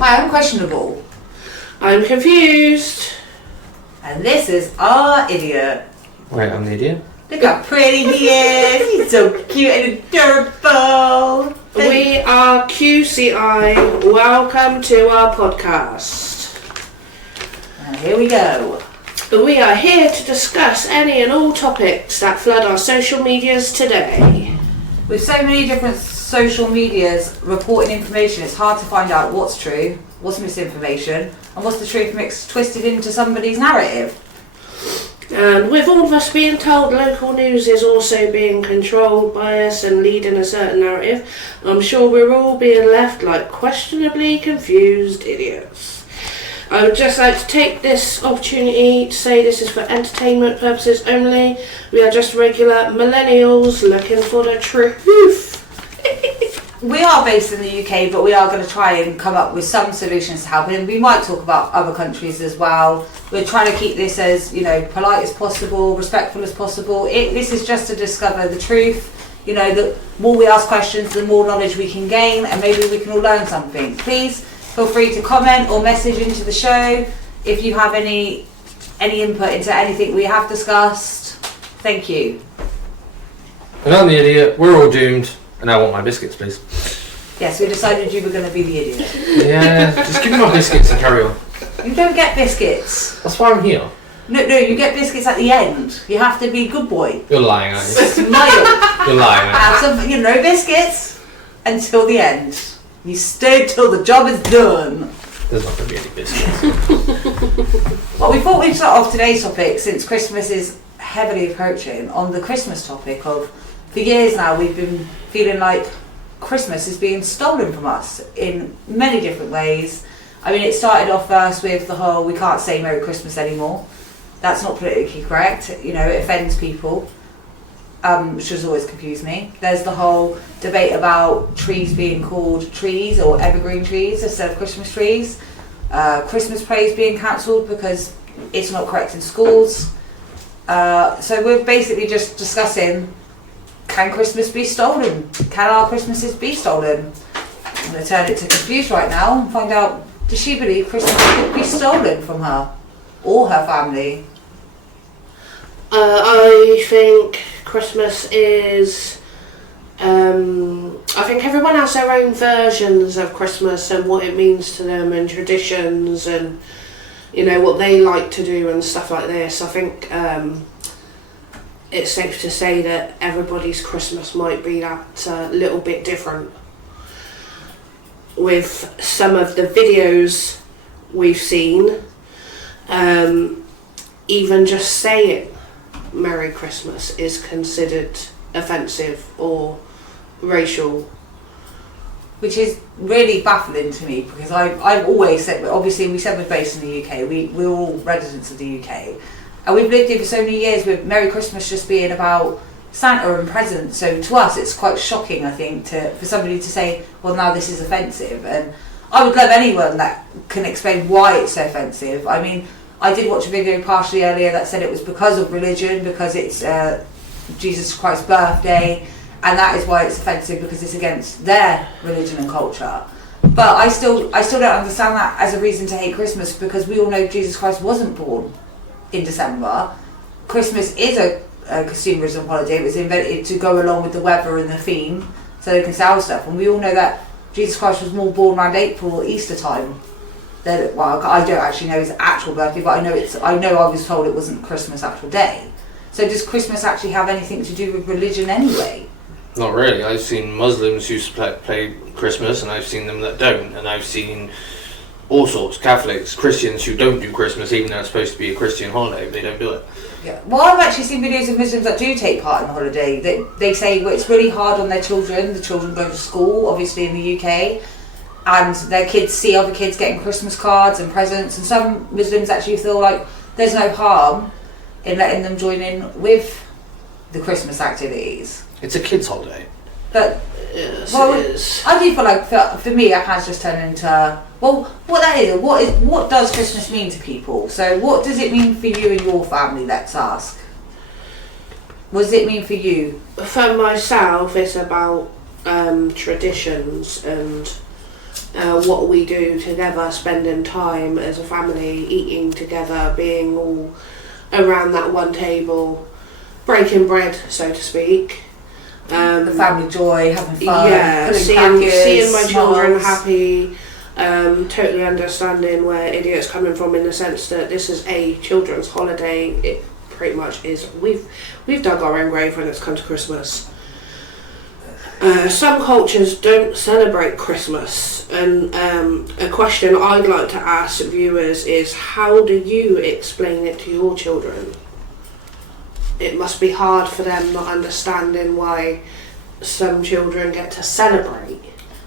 Hi, I'm questionable. I'm confused. And this is our idiot. Wait, I'm the idiot? Look how pretty he is. He's so cute and adorable. We are QCI. Welcome to our podcast. And here we go. We are here to discuss any and all topics that flood our social medias today. With so many different social medias reporting information, it's hard to find out what's true, what's misinformation, and what's the truth mixed twisted into somebody's narrative. And with all of us being told local news is also being controlled by us and leading a certain narrative, I'm sure we're all being left like questionably confused idiots. I would just like to take this opportunity to say this is for entertainment purposes only. We are just regular millennials looking for the truth. We are based in the UK, but we are going to try and come up with some solutions to help, and we might talk about other countries as well. We're trying to keep this as, polite as possible, respectful as possible. This is just to discover the truth. The more we ask questions, the more knowledge we can gain, and maybe we can all learn something. Please feel free to comment or message into the show if you have any input into anything we have discussed. Thank you. And I'm the idiot. We're all doomed. And I want my biscuits, please. Yes, we decided you were going to be the idiot. Yeah, just give me my biscuits and carry on. You don't get biscuits. That's why I'm here. No, you get biscuits at the end. You have to be good boy. You're lying, aren't you? Smile. You're lying, aren't you? Have some, biscuits until the end. You stay till the job is done. There's not going to be any biscuits. Well, we thought we'd start off today's topic, since Christmas is heavily approaching, on the Christmas topic of, for years now, we've been feeling like Christmas is being stolen from us in many different ways. I mean, it started off first with the whole, we can't say Merry Christmas anymore. That's not politically correct. It offends people, which has always confused me. There's the whole debate about trees being called trees or evergreen trees instead of Christmas trees. Christmas praise being cancelled because it's not correct in schools. So we're basically just discussing, can Christmas be stolen? Can our Christmases be stolen? I'm going to turn it to Confused right now and find out, does she believe Christmas could be stolen from her or her family? I think Christmas is... I think everyone has their own versions of Christmas and what it means to them and traditions and, what they like to do and stuff like this. I think it's safe to say that everybody's Christmas might be that little bit different. With some of the videos we've seen, even just saying Merry Christmas is considered offensive or racial. Which is really baffling to me, because I've always said, obviously we said we're based in the UK, we're all residents of the UK, and we've lived here for so many years with Merry Christmas just being about Santa and presents. So to us it's quite shocking, I think, for somebody to say, well, now this is offensive. And I would love anyone that can explain why it's so offensive. I mean, I did watch a video partially earlier that said it was because of religion, because it's Jesus Christ's birthday, and that is why it's offensive, because it's against their religion and culture. But I still don't understand that as a reason to hate Christmas, because we all know Jesus Christ wasn't born in December. Christmas is a consumerism holiday. It was invented to go along with the weather and the theme so they can sell stuff, and we all know that Jesus Christ was more born around April or Easter time. Well, I don't actually know his actual birthday, but I know I was told it wasn't Christmas actual day. So does Christmas actually have anything to do with religion anyway? Not really. I've seen Muslims who play Christmas, and I've seen them that don't, and I've seen all sorts, Catholics, Christians who don't do Christmas, even though it's supposed to be a Christian holiday, but they don't do it. Yeah. Well, I've actually seen videos of Muslims that do take part in the holiday. They say it's really hard on their children. The children go to school, obviously in the UK, and their kids see other kids getting Christmas cards and presents, and some Muslims actually feel like there's no harm in letting them join in with the Christmas activities. It's a kids' holiday. But Yes, well, it is. I do feel like for me it has just turned into, well, what does Christmas mean to people? So what does it mean for you and your family, let's ask? What does it mean for you? For myself, it's about traditions and what we do together, spending time as a family, eating together, being all around that one table, breaking bread, so to speak. The family joy, having fun, yeah, pulling seeing my crackers, children smiles. happy, totally understanding where Idiot's coming from in the sense that this is a children's holiday. It pretty much is. We've dug our own grave when it's come to Christmas. Some cultures don't celebrate Christmas, and a question I'd like to ask viewers is, how do you explain it to your children? It must be hard for them not understanding why some children get to celebrate.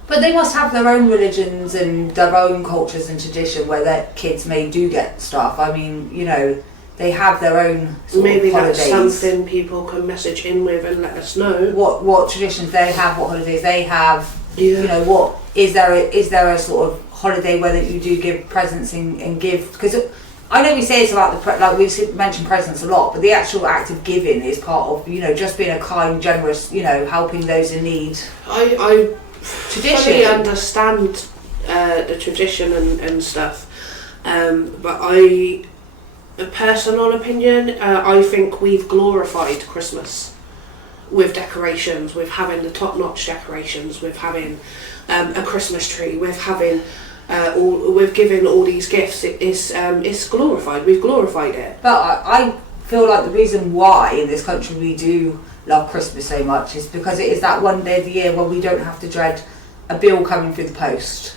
But they must have their own religions and their own cultures and tradition where their kids may do get stuff. I mean, you know, they have their own sort Maybe of holidays. that's something people can message in with and let us know. What traditions they have, what holidays they have. Yeah. You know, what is there a sort of holiday where that you do give presents and give? Because I know we say it's about like we mention presents a lot, but the actual act of giving is part of, you know, just being a kind, generous, you know, helping those in need. I Tradition. fully understand the tradition and stuff, but a personal opinion, I think we've glorified Christmas with decorations, with having the top-notch decorations, with having a Christmas tree, with having with giving all these gifts. It's glorified. We've glorified it. But I feel like the reason why in this country we do love Christmas so much is because it is that one day of the year where we don't have to dread a bill coming through the post.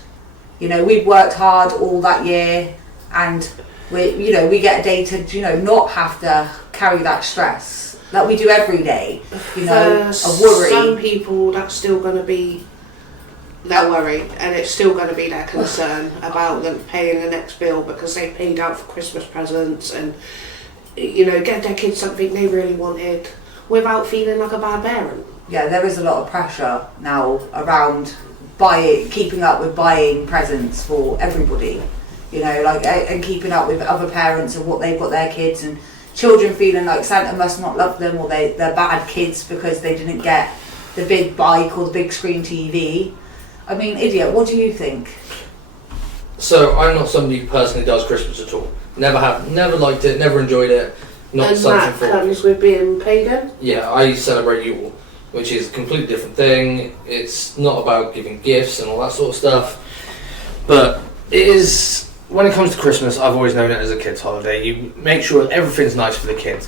You know, we've worked hard all that year, and we get a day to, you know, not have to carry that stress that we do every day. You know, a worry. Some people, that's still going to be their worry, and it's still going to be their concern about them paying the next bill because they paid out for Christmas presents and, you know, get their kids something they really wanted without feeling like a bad parent. Yeah, there is a lot of pressure now around keeping up with buying presents for everybody. You know, like, and keeping up with other parents and what they've got their kids, and children feeling like Santa must not love them, or they're bad kids because they didn't get the big bike or the big screen TV. I mean, Idiot, what do you think? So I'm not somebody who personally does Christmas at all. Never have, never liked it, never enjoyed it. Not and something that for me. comes with being pagan. Yeah, I celebrate Yule, which is a completely different thing. It's not about giving gifts and all that sort of stuff. But it is, when it comes to Christmas, I've always known it as a kid's holiday. You make sure everything's nice for the kids.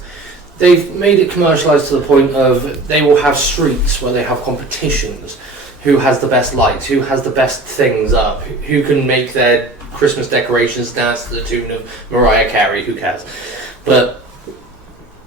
They've made it commercialised to the point of they will have streaks where they have competitions. Who has the best lights? Who has the best things up? Who can make their Christmas decorations dance to the tune of Mariah Carey? Who cares? But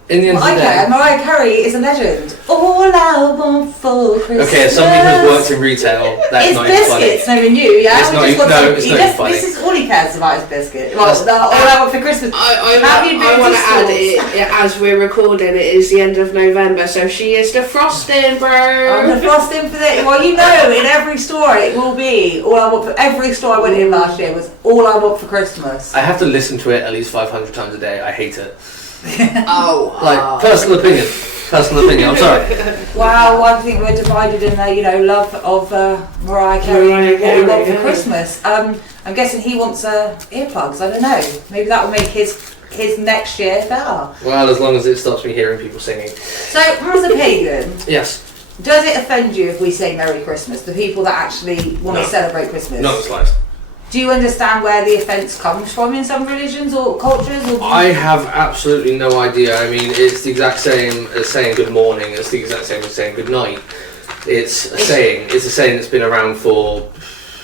in the end of the day, Mariah Carey is a legend. All I want for Christmas. okay, as somebody who's worked in retail, that's it's not even funny. biscuits, knowing you, yeah? It's not even- no, it's not even funny. This is all he cares about is biscuit. Well, all I want for Christmas. I want to add it, as we're recording, it is the end of November, so she is the frosting, bro. I'm the frosting for that. Well, you know, in every store it will be all I want for. Every store I went in last year was all I want for Christmas. I have to listen to it at least 500 times a day. I hate it. Oh, Personal opinion. Personal opinion. I'm sorry. Wow, I think we're divided in the, you know, love of Mariah Carey and what we want for Christmas. I'm guessing he wants earplugs. I don't know. Maybe that will make his next year better. Well, as long as it stops me hearing people singing. So, as a pagan, Yes. does it offend you if we say Merry Christmas? The people that actually want to No. celebrate Christmas. Not the slightest. Do you understand where the offence comes from in some religions or cultures? Or I have absolutely no idea. I mean, it's the exact same as saying good morning. It's the exact same as saying good night. It's a saying. It's a saying that's been around for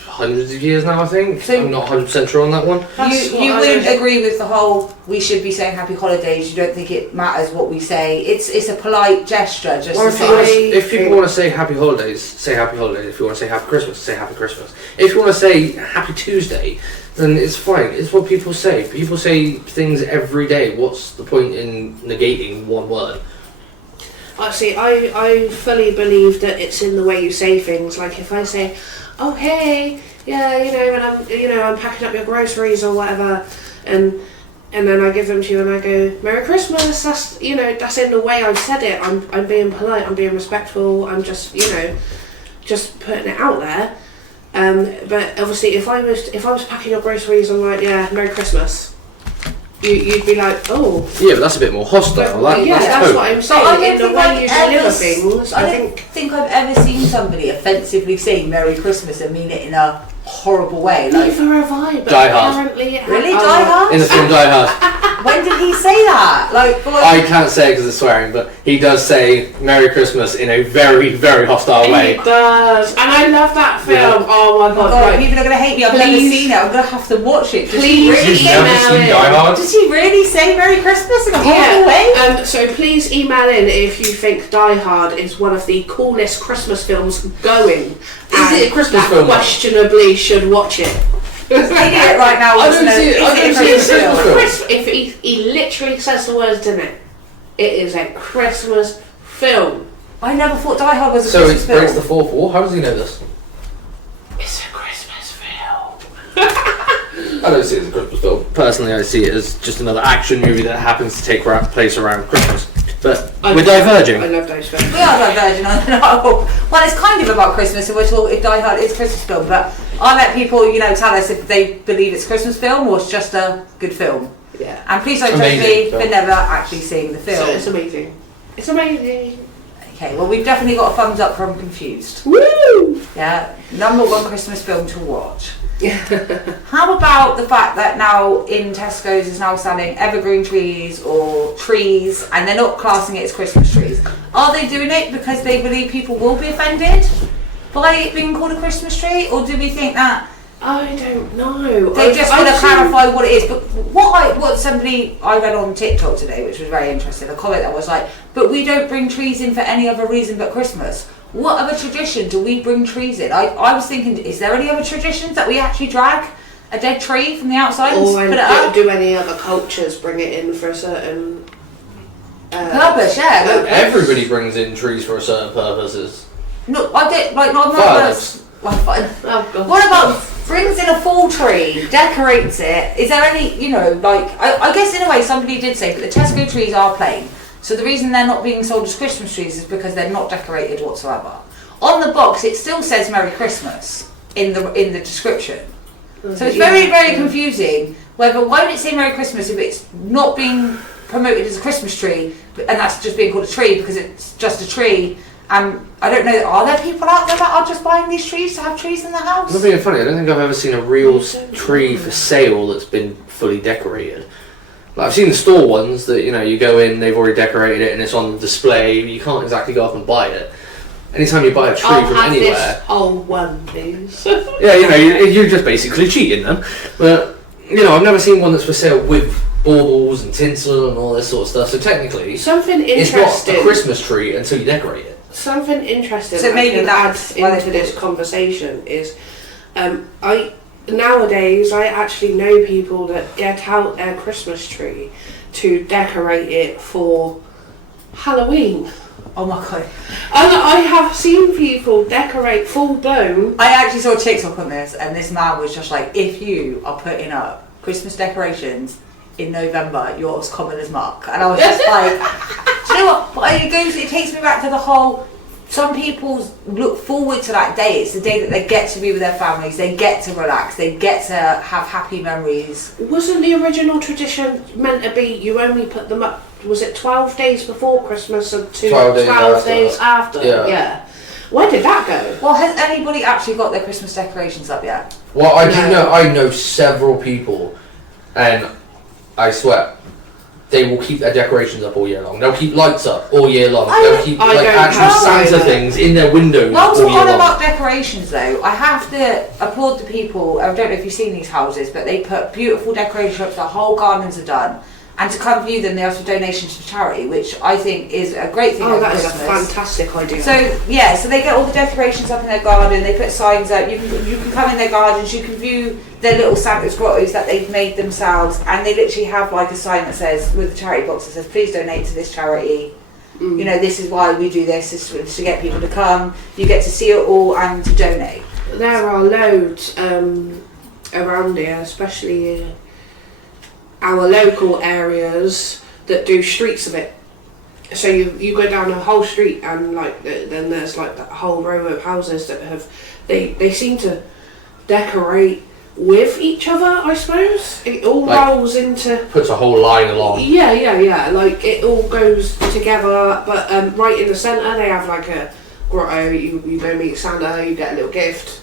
hundreds of years now, I think. So- I'm not 100% sure on that one. You wouldn't agree with the whole we should be saying happy holidays, you don't think it matters what we say. It's a polite gesture just Or to if say. If people want to say happy holidays, say happy holidays. If you want to say happy Christmas, say happy Christmas. If you want to say happy Tuesday, then it's fine. It's what people say. People say things every day. What's the point in negating one word? I fully believe that it's in the way you say things. Like if I say, "Oh hey, yeah, when I'm packing up your groceries or whatever," and then I give them to you and I go, "Merry Christmas." That's that's in the way I've said it. I'm being polite. I'm being respectful. I'm just just putting it out there. But obviously, if I was packing up groceries, I'm like, yeah, Merry Christmas. You'd be like, oh. Yeah, but that's a bit more hostile. That's what I'm saying. In the way you deliver things, I don't think I've ever seen somebody offensively say Merry Christmas and mean it in a horrible way. Like, for a vibe. Die Hard. Really? Die Hard? In the film Die Hard. When did he say that? Like, boy, I can't say it because it's swearing, but he does say Merry Christmas in a very, very hostile way. He does. And I love that film. Yeah. Oh my god. God, people are going to hate me. I've never seen it. I'm going to have to watch it. Please You've never seen Die Hard? Does he really say Merry Christmas in a horrible way? So please email in if you think Die Hard is one of the coolest Christmas films going. Is it a Christmas film? Questionably should watch it. Idiot right now. I don't see it. I don't see it. If he literally says the words in it, it is a Christmas film. I never thought Die Hard was a So Christmas it film. breaks the fourth wall? How does he know this? It's a Christmas film. I don't see it as a Christmas film. Personally, I see it as just another action movie that happens to take place around Christmas. But we're diverging. I love those films. We are diverging on the whole. Well, it's kind of about Christmas, and we're talking Die Hard is a Christmas film, but I let people, tell us if they believe it's a Christmas film or it's just a good film. Yeah. And please don't judge me for never actually seeing the film. So it's amazing. It's amazing. Okay, well, we've definitely got a thumbs up from Confused. Woo! Yeah, #1 Christmas film to watch. How about the fact that now in Tesco's is now selling evergreen trees or trees, and they're not classing it as Christmas trees? Are they doing it because they believe people will be offended by it being called a Christmas tree, or do we think that I don't know. they just want to clarify what it is? But what somebody I read on TikTok today, which was very interesting, a comment that was like, "But we don't bring trees in for any other reason but Christmas." What other tradition do we bring trees in? I was thinking, is there any other traditions that we actually drag a dead tree from the outside and put it up? Do any other cultures bring it in for a certain purpose? Yeah. Look, everybody brings in trees for a certain purposes. No, I did. Like, not Fireworks. Oh God. What about brings in a fall tree, decorates it? Is there any, I guess in a way somebody did say, but the Tesco trees are plain. So the reason they're not being sold as Christmas trees is because they're not decorated whatsoever. On the box, it still says Merry Christmas in the description. So it's very, very confusing. Why would it say Merry Christmas if it's not being promoted as a Christmas tree, and that's just being called a tree because it's just a tree? I don't know, are there people out there that are just buying these trees to have trees in their house? Not being funny, I don't think I've ever seen a real tree for sale that's been fully decorated. Like, I've seen the store ones that, you go in, they've already decorated it and it's on display, you can't exactly go up and buy it. Anytime you buy a tree from anywhere... This whole one, please. Yeah, you're just basically cheating them. But, I've never seen one that's for sale with baubles and tinsel and all this sort of stuff, so technically... Something interesting. It's not a Christmas tree until you decorate it. Something interesting so maybe that's into this conversation is... Nowadays, I actually know people that get out their Christmas tree to decorate it for Halloween. Oh my God. And I have seen people decorate full blown. I actually saw a TikTok on this, and this man was just like, if you are putting up Christmas decorations in November, you're as common as muck. And I was just like, do you know what? But it takes me back to the whole... Some people look forward to that day. It's the day that they get to be with their families, they get to relax, they get to have happy memories. Wasn't the original tradition meant to be you only put them up, was it 12 days before Christmas and 12 days after? Yeah. Where did that go? Well, has anybody actually got their Christmas decorations up yet? Well, I know several people, and I swear, they will keep their decorations up all year long. They'll keep lights up all year long. They'll keep actual Santa things in their windows all year long. Well, about decorations though, I have to applaud the people. I don't know if you've seen these houses, but they put beautiful decorations up. The whole gardens are done, and to come view them, they ask for donations to charity, which I think is a great thing. Oh, that is a fantastic idea. So they get all the decorations up in their garden. They put signs up. You can come in their gardens. You can view their little Santa's grottos that they've made themselves, and they literally have like a sign that says, with the charity box, that says, "Please donate to this charity." This is why we do this. This is to get people to come. You get to see it all and to donate. There are loads around here, especially our local areas, that do streets of it. So you go down a whole street, and then there's like that whole row of houses that have they seem to decorate with each other, I suppose. It all Like, rolls into... Puts a whole line along. Yeah. Like, it all goes together, but right in the centre they have like a grotto. You go meet Santa, you get a little gift,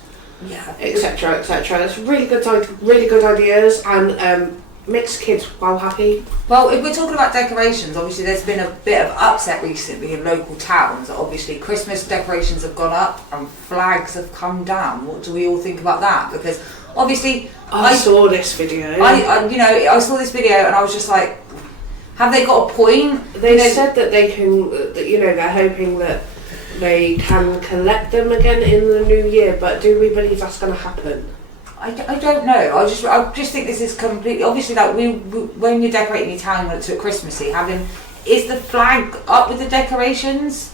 etc, etc. It's really good ideas, and makes kids well happy. Well, if we're talking about decorations, obviously there's been a bit of upset recently in local towns. Obviously Christmas decorations have gone up and flags have come down. What do we all think about that? Because obviously I saw this video. I saw this video and I was just like, have they got a point? They said that they can, they're hoping that they can collect them again in the new year, but do we believe that's going to happen? I don't know. I just think this is completely obviously like when you're decorating your town when it's at Christmassy, is the flag up with the decorations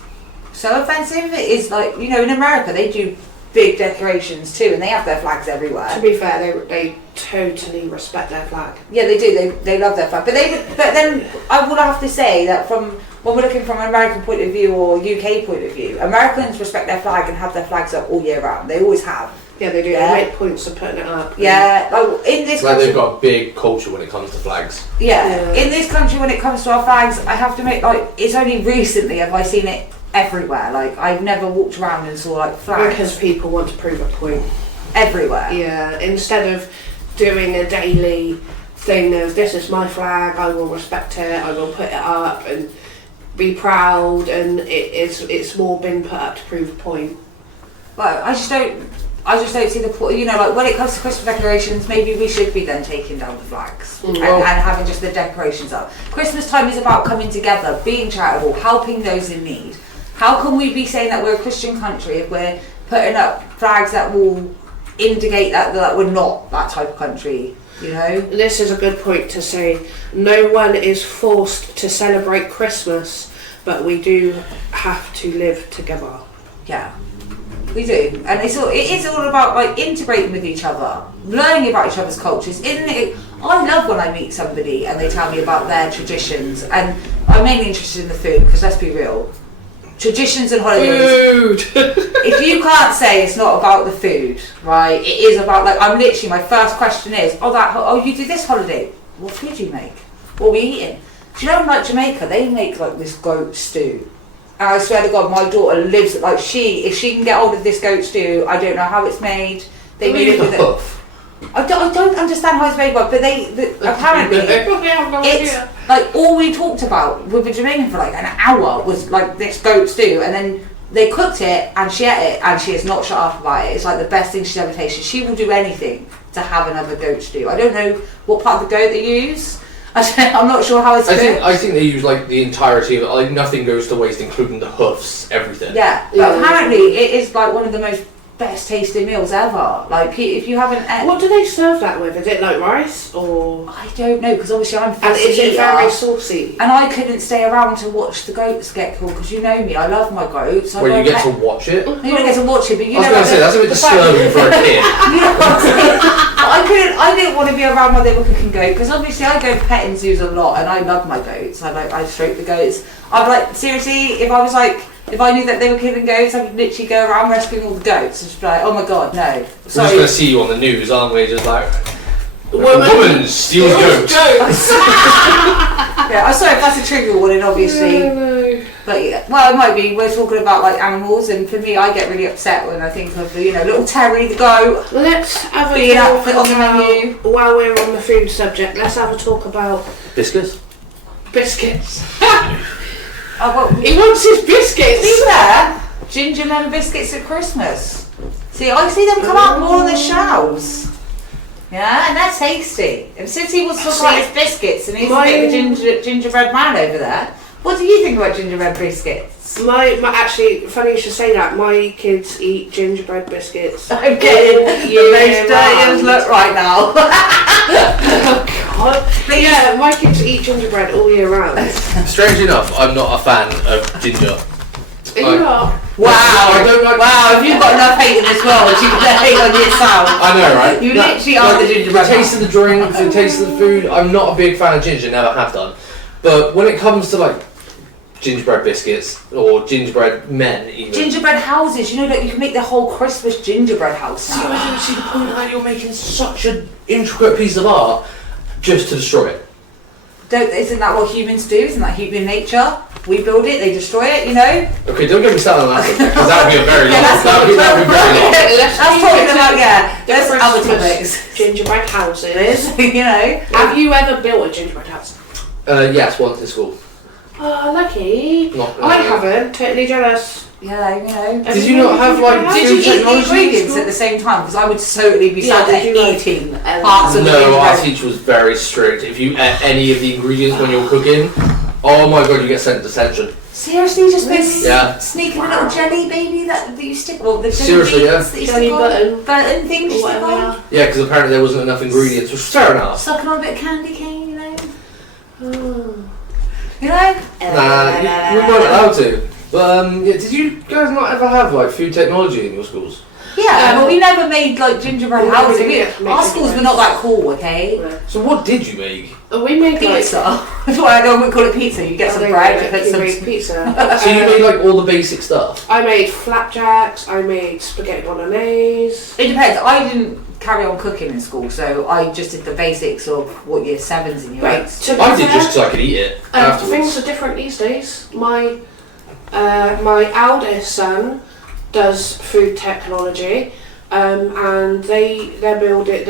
so offensive? It is like, in America they do big decorations too, and they have their flags everywhere. To be fair, they totally respect their flag. Yeah, they do. They love their flag. But then I would have to say that when we're looking from an American point of view or UK point of view, Americans respect their flag and have their flags up all year round. They always have. Yeah, they do. Yeah. They make points of putting it up. Yeah, like in this Like country, they've got a big culture when it comes to flags. Yeah, in this country when it comes to our flags, I have to make it's only recently have I seen it everywhere. Like I've never walked around and saw like flags Because people want to prove a point. everywhere. Yeah, instead of doing a daily thing of this is my flag, I will respect it, I will put it up and be proud, and it's more been put up to prove a point. But I just don't see the point. Like when it comes to Christmas decorations, maybe we should be then taking down the flags and having just the decorations up. Christmas time is about coming together, being charitable, helping those in need. How can we be saying that we're a Christian country if we're putting up flags that will indicate that we're not that type of country? This is a good point to say. No one is forced to celebrate Christmas, but we do have to live together. Yeah. We do, and it is all about like integrating with each other, learning about each other's cultures, isn't it? I love when I meet somebody and they tell me about their traditions, and I'm mainly interested in the food because let's be real, traditions and holidays. Food. If you can't say it's not about the food, right? It is about I'm literally my first question is, you do this holiday? What food do you make? What are we eating? Do you know, like Jamaica, they make like this goat stew. And I swear to God, my daughter lives if she can get hold of this goat stew, I don't know how it's made. They made it with it. I don't understand how it's made, but apparently it's like all we talked about with the Jamaican for like an hour was like this goat stew, and then they cooked it and she ate it, and she has not shut up about it. It's like the best thing she's ever tasted. She will do anything to have another goat stew. I don't know what part of the goat they use. I'm not sure how it's cooked. I think they use like the entirety of it. Like nothing goes to waste, including the hoofs, everything. Yeah, but apparently it is like one of the most best tasting meals ever. Like if you haven't what do they serve that with? Is it like rice or? I don't know, because obviously I'm and is it very saucy? And I couldn't stay around to watch the goats get killed, because you know me, I love my goats. Well, you get to watch it. You don't get to watch it, but you know. I was going to say that's a bit disturbing for a kid. You know what I'm saying? I didn't want to be around while they were cooking goat, because obviously I go petting zoos a lot and I love my goats. I stroke the goats. I'm like, seriously, if I knew that they were killing goats, I would literally go around rescuing all the goats and just be like, oh my god, no. We're just going to see you on the news, aren't we? Just like, woman steals goats. Yeah, I'm sorry if that's a trigger warning, obviously. No. But yeah, well, it might be. We're talking about like animals, and for me, I get really upset when I think of little Terry the goat. Let's have a being talk up on the menu. While we're on the food subject, let's have a talk about Biscuits. Oh, well, He wants his biscuits. be fair, ginger lemon biscuits at Christmas. See, I see them come out more on the shelves. Yeah, and that's tasty. And since he wants to talk about his biscuits, and he's a bit of a gingerbread man over there, what do you think about gingerbread biscuits? My actually, funny you should say that. My kids eat gingerbread biscuits. I'm getting the most dirtiest look right now. Oh God! But yeah, my kids eat gingerbread all year round. Strangely enough, I'm not a fan of ginger. Are you not? Wow! I don't like. Wow! If you've got enough hate in this world, you can hate on yourself. I know, right? You literally are the gingerbread. The taste of the drink, the taste of the food. I'm not a big fan of ginger. Never have done. But when it comes to like gingerbread biscuits or gingerbread men even. Gingerbread houses, you know that you can make the whole Christmas gingerbread house See, I now. don't see the point of that. You're making such an intricate piece of art just to destroy it. Isn't that what humans do? Isn't that human nature? We build it, they destroy it, you know? Okay, don't get me started on that because that would be a very long. Yeah, That would be very long. Let's That's move talking into about, yeah, the there's other Christmas topics. gingerbread houses. You know? Have you ever built a gingerbread house? Yes, once in school. Oh, lucky. Not, I haven't. Totally jealous. Yeah, you know. Have Did you not have like Did food you eat the technology? ingredients at the same time? Because I would totally be Yeah, sat there did you, like, eating parts of the No, our gingerbread. teacher was very strict. If you ate any of the ingredients when you were cooking, oh my god, you get sent to detention. Seriously, just this Yeah. sneaking a little jelly baby that you stick, well, the jelly Seriously, beans yeah. that you Jelly stick on, button things you Or stick whatever they on, are. Yeah, because apparently there wasn't enough ingredients, which was fair enough. sucking on a bit of candy cane, you know? Oh. You know? Nah, we weren't allowed to. But yeah, did you guys not ever have like food technology in your schools? Yeah, but we never made like gingerbread We houses. didn't get to make Our schools were not that cool, okay? Yeah. So what did you make? We made Pizza. That's why I don't want to call it pizza. You get some bread, you put some. made pizza. So you made like all the basic stuff? I made flapjacks. I made spaghetti bolognese. It depends. I didn't carry on cooking in school, so I just did the basics of what year 7s and year 8s. To be I did fair, just because I could eat it afterwards. things are different these days. My eldest son does food technology, and they're building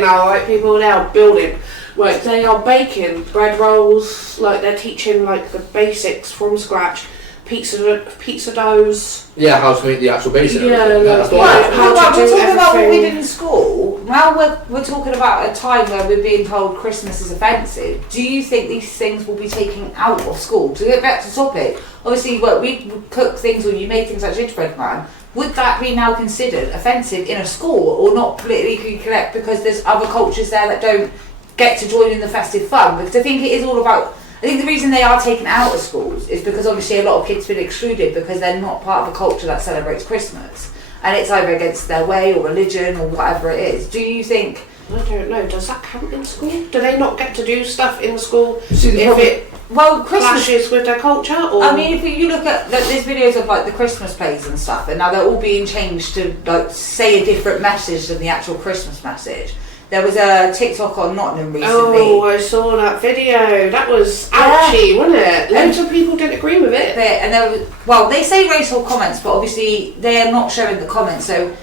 now, right people now building. Right, they are baking bread rolls, like they're teaching like the basics from scratch, pizza doughs. Yeah, how to make the actual basic. Yeah, everything. like- That's what Yeah. I did. How to We're do talking about what we everything. did in school. Now we're talking about a time where we're being told Christmas is offensive. Do you think these things will be taken out of school? To get back to the topic, obviously, we cook things or you make things like gingerbread man. Would that be now considered offensive in a school or not politically correct because there's other cultures there that don't get to join in the festive fun? Because I think it is all about. I think the reason they are taken out of schools is because obviously a lot of kids feel excluded because they're not part of a culture that celebrates Christmas. And it's either against their way or religion or whatever it is. Do you think... I don't know. Does that count in school? Do they not get to do stuff in school See, the if problem- it Well, Christmas... clashes with their culture? Or I mean, if you look at... There's videos of like the Christmas plays and stuff and now they're all being changed to like say a different message than the actual Christmas message. There was a TikTok on Nottingham recently. oh, I saw that video. That was ouchy, wasn't it? Loads of people didn't agree with it. And there was, well, they say racial comments, but obviously they are not showing the comments, so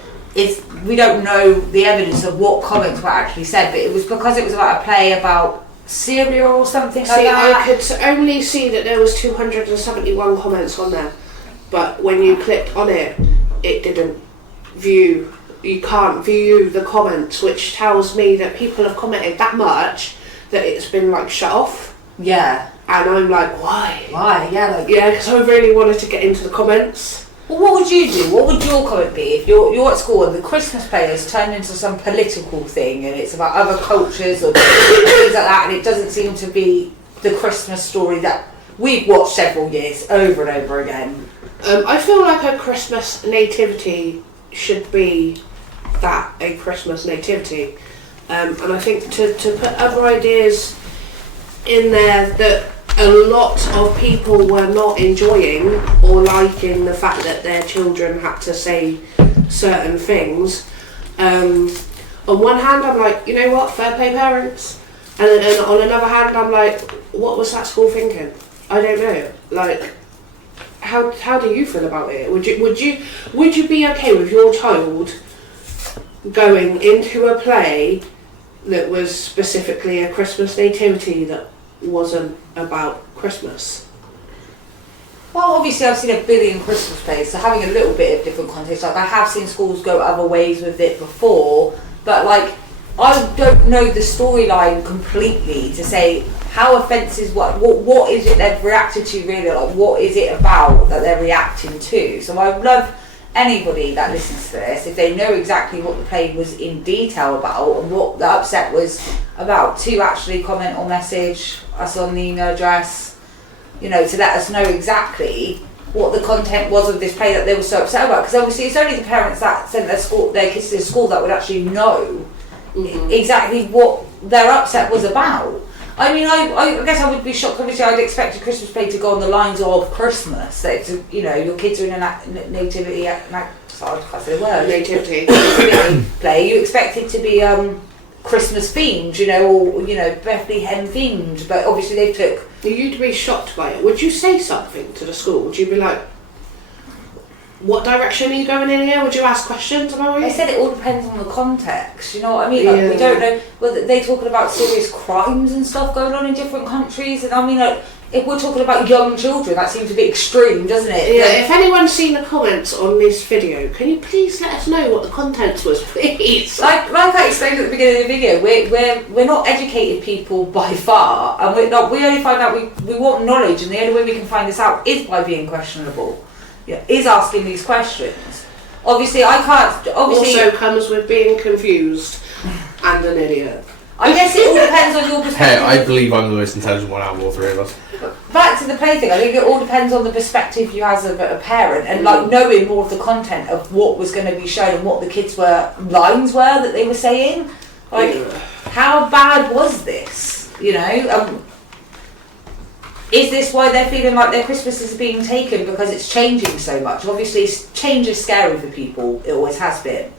we don't know the evidence of what comments were actually said. But it was because it was about a play about Syria or something like See, that. I could only see that there was 271 comments on there, but when you clicked on it, it didn't view. You can't view the comments, which tells me that people have commented that much that it's been like shut off. Yeah. And I'm like, why? Why? Yeah. Like. Yeah, because I really wanted to get into the comments. Well, what would you do? What would your comment be if you're at school and the Christmas play has turned into some political thing and it's about other cultures or things like that, and it doesn't seem to be the Christmas story that we've watched several years over and over again? I feel like a Christmas nativity should be a Christmas nativity, and I think to put other ideas in there that a lot of people were not enjoying or liking the fact that their children had to say certain things. On one hand I'm like, you know what, fair play parents, and on another hand I'm like, what was that school thinking? I don't know. Like, how do you feel about it? Would you be okay with your child going into a play that was specifically a Christmas nativity that wasn't about Christmas? Well, obviously I've seen a billion Christmas plays, so having a little bit of different context, like I have seen schools go other ways with it before, but like I don't know the storyline completely to say how offensive, what is it they've reacted to really, like what is it about that they're reacting to. So I would love anybody that listens to this, if they know exactly what the play was in detail about and what the upset was about, to actually comment or message us on the email address, you know, to let us know exactly what the content was of this play that they were so upset about. Because obviously it's only the parents that sent their kids to school that would actually know exactly what their upset was about. I mean, I guess I would be shocked. Obviously, I'd expect a Christmas play to go on the lines of Christmas. That it's, you know, your kids are in a nativity, sorry, I can't say the word. Nativity play. You expect it to be Christmas themed, you know, or you know, Bethlehem themed. But obviously, they took. You'd be shocked by it. Would you say something to the school? Would you be like, what direction are you going in here? Would you ask questions about it? They said it all depends on the context, you know what I mean? Like, we don't know, well, they're talking about serious crimes and stuff going on in different countries, and I mean, like, if we're talking about young children, that seems a bit extreme, doesn't it? Yeah, if anyone's seen the comments on this video, can you please let us know what the content was, please? Like I explained at the beginning of the video, we're not educated people by far, and we only find out we want knowledge, and the only way we can find this out is by being questionable. Yeah, is asking these questions. Obviously, I can't. Obviously, also comes with being confused and an idiot. I guess it all depends on your perspective. Hey, I believe I'm the most intelligent one out of all three of us. Back to the play thing, I think it all depends on the perspective you have as a parent, and like knowing more of the content of what was going to be shown and what the kids' lines were that they were saying. Like, how bad was this? You know. Is this why they're feeling like their Christmas is being taken because it's changing so much? Obviously, change is scary for people. It always has been.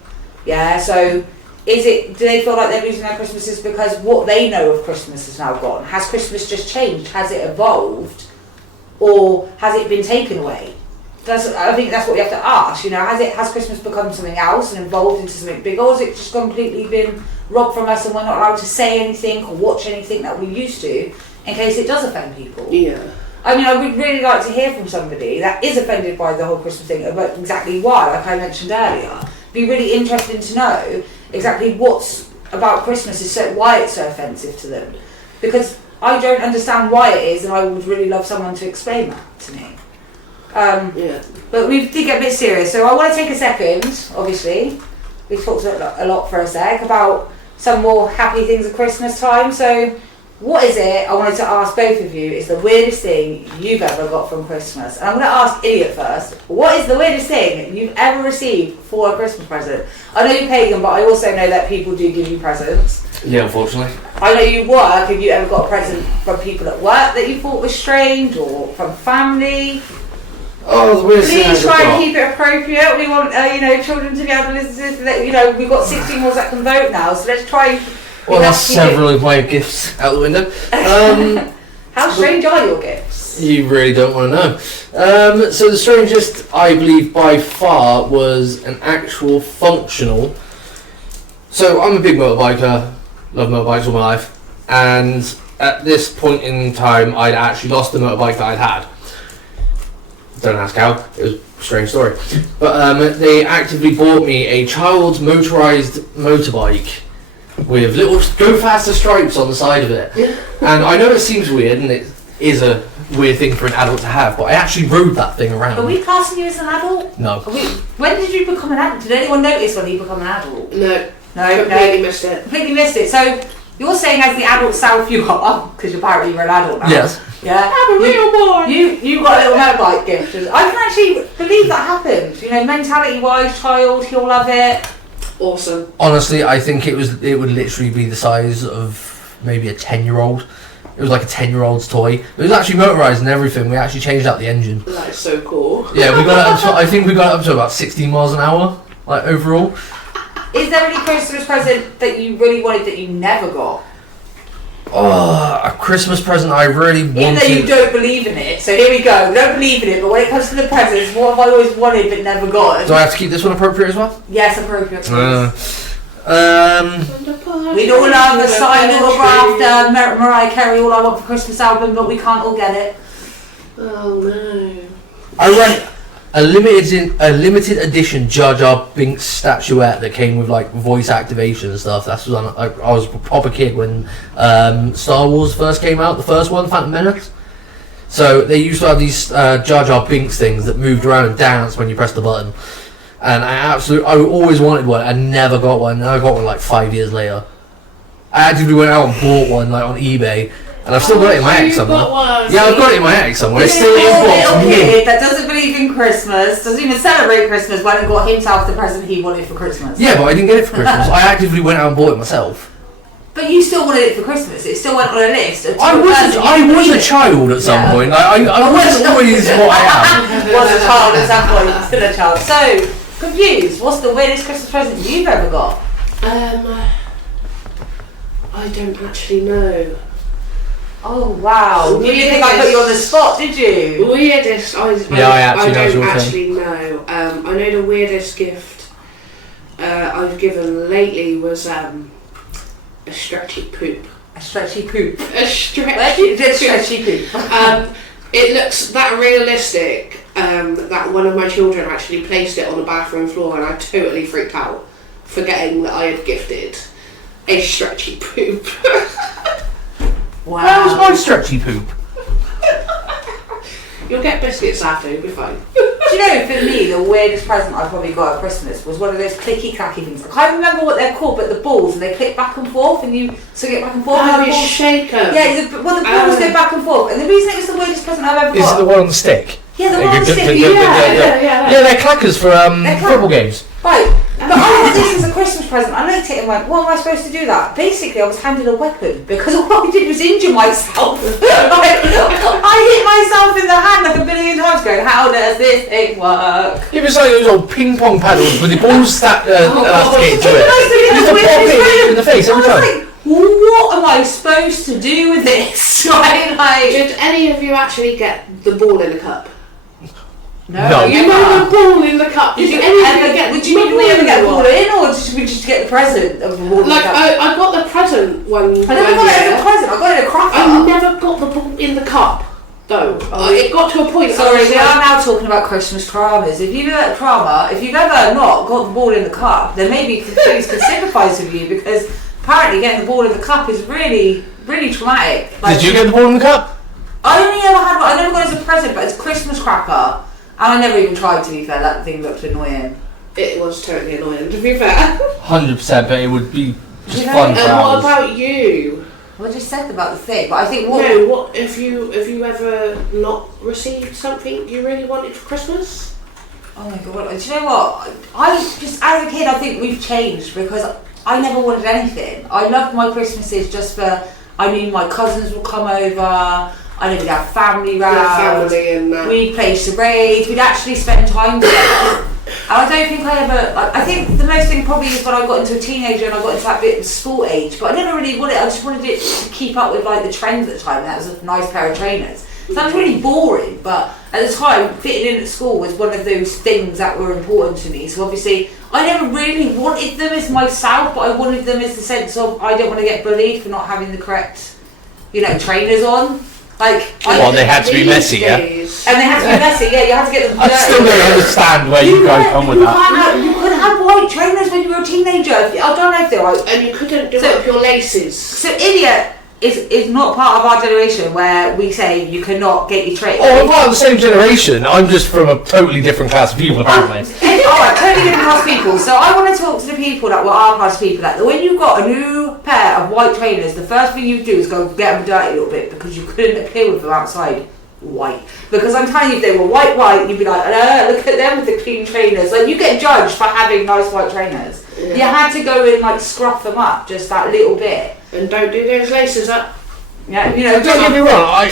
Yeah, so do they feel like they're losing their Christmases because what they know of Christmas is now gone? Has Christmas just changed? Has it evolved? Or has it been taken away? I think that's what we have to ask. You know, has Christmas become something else and evolved into something bigger, or has it just completely been robbed from us and we're not allowed to say anything or watch anything that we used to? In case it does offend people. Yeah. I mean, I would really like to hear from somebody that is offended by the whole Christmas thing about exactly why, like I mentioned earlier. Be really interesting to know exactly what's about Christmas why it's so offensive to them. Because I don't understand why it is, and I would really love someone to explain that to me. Yeah. But we did get a bit serious, so I want to take a second, obviously. We've talked a lot for a sec about some more happy things at Christmas time, so what is it, I wanted to ask both of you, is the weirdest thing you've ever got from Christmas? And I'm going to ask Idiot first. What is the weirdest thing you've ever received for a Christmas present? I know you're pagan, but I also know that people do give you presents. Yeah, unfortunately. I know you work. Have you ever got a present from people at work that you thought was strange, or from family? Oh, the weirdest thing Please I've try got. and keep it appropriate. We want, children to be able to listen to that. You know, we've got 16-year-olds that can vote now, so let's try and... Well, that's several of my gifts out the window. How strange are your gifts? You really don't want to know. So the strangest, I believe, by far, was an actual functional... So I'm a big motorbiker, love motorbikes all my life, and at this point in time, I'd actually lost the motorbike that I'd had. Don't ask how, it was a strange story. But they actively bought me a child's motorised motorbike with little go faster stripes on the side of it. And I know it seems weird, and it is a weird thing for an adult to have, but I actually rode that thing around. Are we classing you as an adult? No. When did you become an adult? Did anyone notice when you become an adult? No. Completely missed it. Completely missed it. So you're saying as the adult self you got, because apparently you're an adult now. Yes. Yeah. I'm a real boy. You got a little motorbike gift. I can actually believe that happened. You know, mentality-wise, child, he'll love it. Awesome. Honestly, I think it would literally be the size of maybe a 10-year-old. It was like a 10-year-old's toy. It was actually motorised and everything. We actually changed out the engine. That is so cool. Yeah, we got it up to, I think we got it up to about 16 miles an hour, like overall. Is there any Christmas present that you really wanted that you never got? Oh, a Christmas present I really wanted. Even though you don't believe in it, so here we go. We don't believe in it, but when it comes to the presents, what have I always wanted but never got? Do I have to keep this one appropriate as well? Yes, appropriate. We'd all love a signed autographed Mariah Carey All I Want for Christmas album, but we can't all get it. Oh no. I went a limited edition Jar Jar Binks statuette that came with like voice activation and stuff. That's when I was a proper kid when Star Wars first came out, the first one, Phantom Menace. So they used to have these Jar Jar Binks things that moved around and danced when you pressed the button. And I always wanted one. I never got one. And I got one like 5 years later. I actually went out and bought one like on eBay. And I've still got it in my attic somewhere. Yeah, I've got it in my attic somewhere. It's still in the box. Little kid that doesn't believe in Christmas, doesn't even celebrate Christmas, went and got himself the present he wanted for Christmas. Yeah, but I didn't get it for Christmas. I actively went out and bought it myself. But you still wanted it for Christmas. It still went on a list. I was a child at some point. I was always what I am. Was a child at some point. Still a child. So, confused. What's the weirdest Christmas present you've ever got? I don't actually know. Oh wow! You didn't think I put you on the spot, did you? Weirdest, I don't actually know. I know the weirdest gift I've given lately was a stretchy poop. A stretchy poop. A stretchy poop. It looks that realistic that one of my children actually placed it on the bathroom floor, and I totally freaked out, forgetting that I had gifted a stretchy poop. Wow. That was my stretchy poop. You'll get biscuits after, you'll be fine. Do you know, for me, the weirdest present I probably got at Christmas was one of those clicky clacky things. I can't remember what they're called, but the balls, and they click back and forth, and you swing it back and forth. Oh, you shake them. Yeah, the balls go back and forth. And the reason it was the weirdest present I've ever got. Is it the one on the stick? Yeah, the one on the stick. Yeah, they're clackers for football games. Right. But I had this as a Christmas present. I looked at it and went, what am I supposed to do that? Basically, I was handed a weapon because all I did was injure myself. I hit myself in the hand like a billion times going, how does this thing work? It was like those old ping pong paddles with the balls stacked to it. Just to pop it in the face every time. Like, what am I supposed to do with this? Did any of you actually get the ball in the cup? No. You know the ball in the cup. Did you ever get the ball in, or did we just get the present of the ball in the cup? I got the present one. I never got it as a present. I got it a cracker. I never got the ball in the cup, though. It got to a point. Sorry, we are now talking about Christmas traumas. If you've ever not got the ball in the cup, then maybe please can sympathise with you, because apparently getting the ball in the cup is really, really traumatic. Did you get the ball in the cup? I only ever had one. I never got it as a present, but it's a Christmas cracker. And I never even tried, to be fair. That thing looked annoying. It was totally annoying, to be fair. 100%, but it would be just fun for And hours. what about you? Well, I just said about the thing, but I think what if you ever not received something you really wanted for Christmas? Oh my god! Do you know what? I just, as a kid, I think we've changed, because I never wanted anything. I loved my Christmases just for. I knew my cousins would come over. I know we'd have family round, we'd play charades, we'd actually spend time together. And I don't think I ever, I think the most thing probably is when I got into a teenager and I got into that bit of sport age, but I never really wanted, I just wanted it to keep up with like the trends at the time, and that was a nice pair of trainers. So that was really boring, but at the time, fitting in at school was one of those things that were important to me. So obviously, I never really wanted them as myself, but I wanted them as the sense of, I don't want to get bullied for not having the correct, trainers on. They had to be messy, yeah? And they had to be messy, yeah, you had to get them dirty. I still don't understand where you guys come with that. You couldn't have white trainers when you were a teenager. I don't know if they're right. And you couldn't do up your laces. So idiot is not part of our generation where we say you cannot get your trainers. Oh, I'm part of the same generation. I'm just from a totally different class of people, apparently. Alright, totally different class of people. So I want to talk to the people that were our class of people that when you got a new pair of white trainers, the first thing you do is go get them dirty a little bit, because you couldn't appear with them outside white. Because I'm telling you, if they were white, you'd be like, look at them with the clean trainers. Like, you get judged for having nice white trainers. Yeah. You had to go and scruff them up just that little bit. And don't do those laces up. Yeah, don't get me wrong. I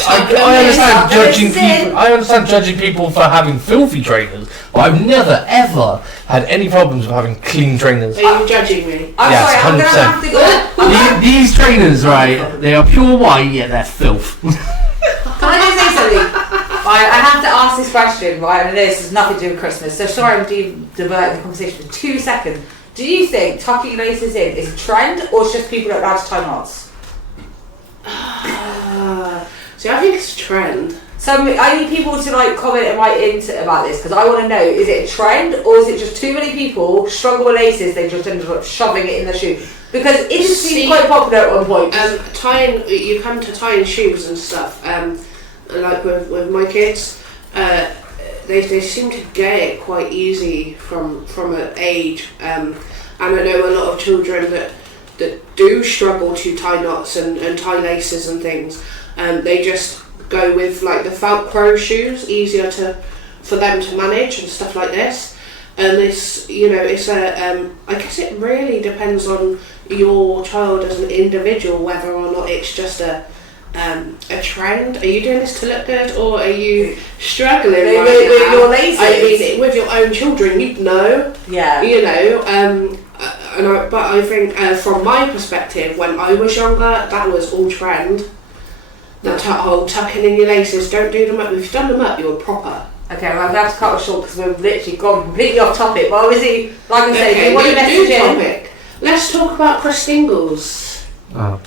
understand judging people. I understand judging people for having filthy trainers, but I've never ever had any problems with having clean trainers. Are you judging me? Yes, 100%. These trainers, right? They are pure white, yet they're filth. Can I just say something? Right, I have to ask this question, right? And this has nothing to do with Christmas. So sorry, I'm diverting the conversation for 2 seconds. Do you think tucking laces in is a trend, or it's just people that allowed to tie knots? See, I think it's a trend. So I need people to comment and write in about this, because I want to know, is it a trend, or is it just too many people struggle with laces, they just ended up shoving it in their shoe? Because it seemed quite popular at one point. You come to tying shoes and stuff, like with my kids, they seem to get it quite easy from an age, and I know a lot of children that do struggle to tie knots and tie laces and things, they just go with the Velcro shoes, easier for them to manage and stuff like this. And it's, it's I guess it really depends on your child as an individual whether or not it's just a trend. Are you doing this to look good, or are you struggling with your laces? I mean, with your own children, you'd know. Yeah. But I think from my perspective, when I was younger, that was all trend. The whole tucking in your laces, don't do them up. If you've done them up, you're proper. Okay, well, I'm going to have to cut it short because we've literally gone completely off topic. But obviously, like I said, Okay, what message topic. Let's talk about Christingles. Oh.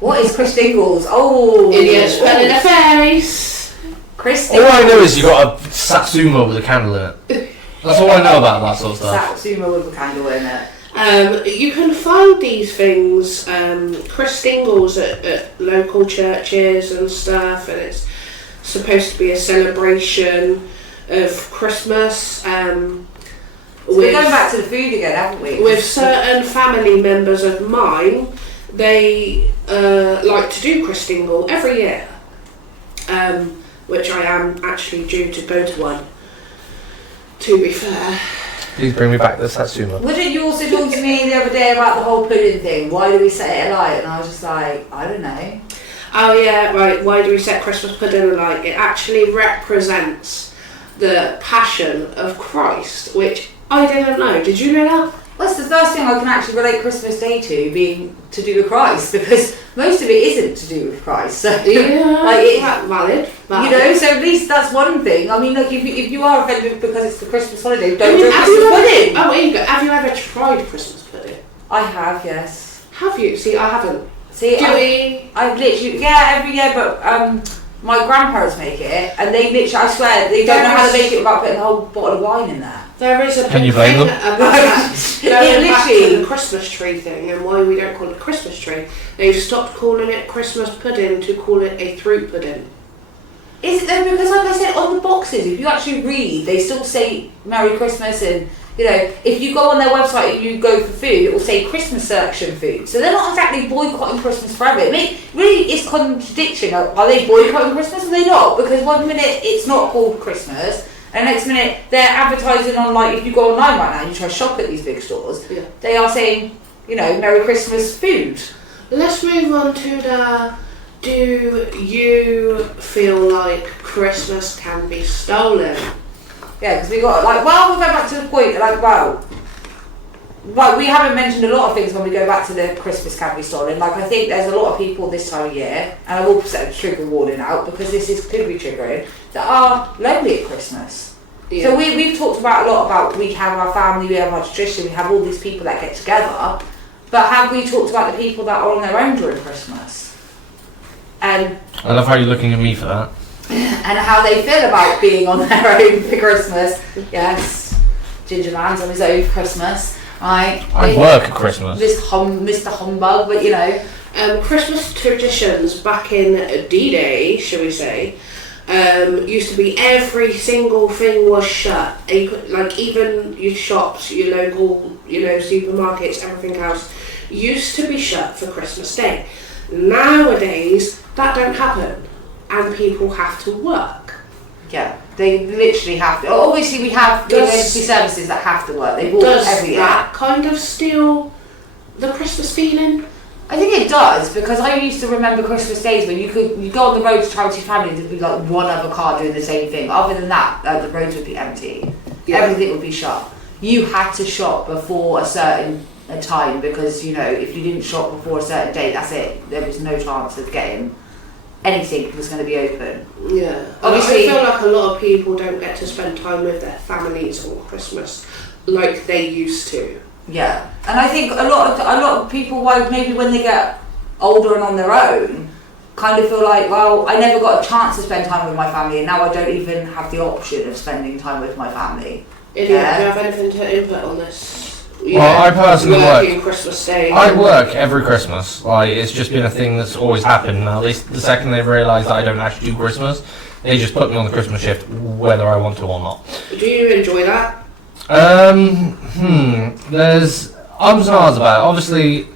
What is Christingles? Oh, Idiots spelling a fairies. Christingles. All I know is you got a Satsuma with a candle in it. That's all I know about that sort of stuff. Satsuma with a candle in it. You can find these things, Christingles at local churches and stuff, and it's supposed to be a celebration of Christmas. So we're going back to the food again, haven't we? With certain family members of mine, they like to do Christingle every year, which I am actually due to go to one, to be fair. Please bring me back the Satsuma. Wouldn't you also talk to me the other day about the whole pudding thing? Why do we set it alight? And I was just like, I don't know. Oh yeah, right, why do we set Christmas pudding alight? It actually represents the passion of Christ, which I didn't know. Did you know that? Well, that's the first thing I can actually relate Christmas Day to, being to do with Christ, because most of it isn't to do with Christ. So, Yeah, valid. So at least that's one thing. I mean, look, if you are offended because it's the Christmas holiday, don't drink Christmas pudding. Oh, there you go. Have you ever tried Christmas pudding? I have, yes. Have you? See, I haven't. See, I've literally, every year, but my grandparents make it, and they literally, I swear, they don't know how to make it without putting a whole bottle of wine in there. There is a Can you big blame thing them? about that. Going back to literally. the Christmas tree thing and why we don't call it Christmas tree. They've stopped calling it Christmas pudding to call it a fruit pudding. Is it though? Because like I said, on the boxes, if you actually read, they still say Merry Christmas, and if you go on their website and you go for food, it will say Christmas selection food. So they're not exactly boycotting Christmas forever. Really, it's contradiction. Are they boycotting Christmas? Or are they not? Because one minute it's not called Christmas, and the next minute they're advertising on, like, if you go online right now and you try to shop at these big stores, they are saying, Merry Christmas food. Let's move on to the, do you feel like Christmas can be stolen? Yeah, because we got, we'll go back to the point, we haven't mentioned a lot of things when we go back to the Christmas can be stolen. I think there's a lot of people this time of year, and I will set a trigger warning out because this could be triggering, that are lonely at Christmas. Yeah. So we've talked about a lot about we have our family, we have our tradition, we have all these people that get together, but have we talked about the people that are on their own during Christmas? And I love how you're looking at me for that. And how they feel about being on their own for Christmas. Yes, Ginger Man's on his own for Christmas. I work at Christmas. Mr. Humbug, but Christmas traditions back in D-Day, shall we say, used to be every single thing was shut. Even your shops, your local, supermarkets, everything else used to be shut for Christmas Day. Nowadays, that don't happen, and people have to work. Yeah, they literally have to. Obviously, we have emergency services that have to work. They walk every year. Does that kind of steal the Christmas feeling? I think it does, because I used to remember Christmas days when you go on the road to travel to your family and there'd be one other car doing the same thing. Other than that, the roads would be empty. Yeah. Everything would be shut. You had to shop before a certain time because, if you didn't shop before a certain date, that's it. There was no chance of getting anything was going to be open. Yeah. Obviously, I feel like a lot of people don't get to spend time with their families on Christmas like they used to. Yeah, and I think a lot of people, maybe when they get older and on their own, kind of feel like, well, I never got a chance to spend time with my family, and now I don't even have the option of spending time with my family. Do you have anything to input on this? Well, I personally work. Christmas Day. I work every Christmas. It's just been a thing that's always happened. Now, the second they've realised that I don't actually do Christmas, they just put me on the Christmas shift, whether I want to or not. Do you enjoy that? There's ums and ahs about it. Obviously,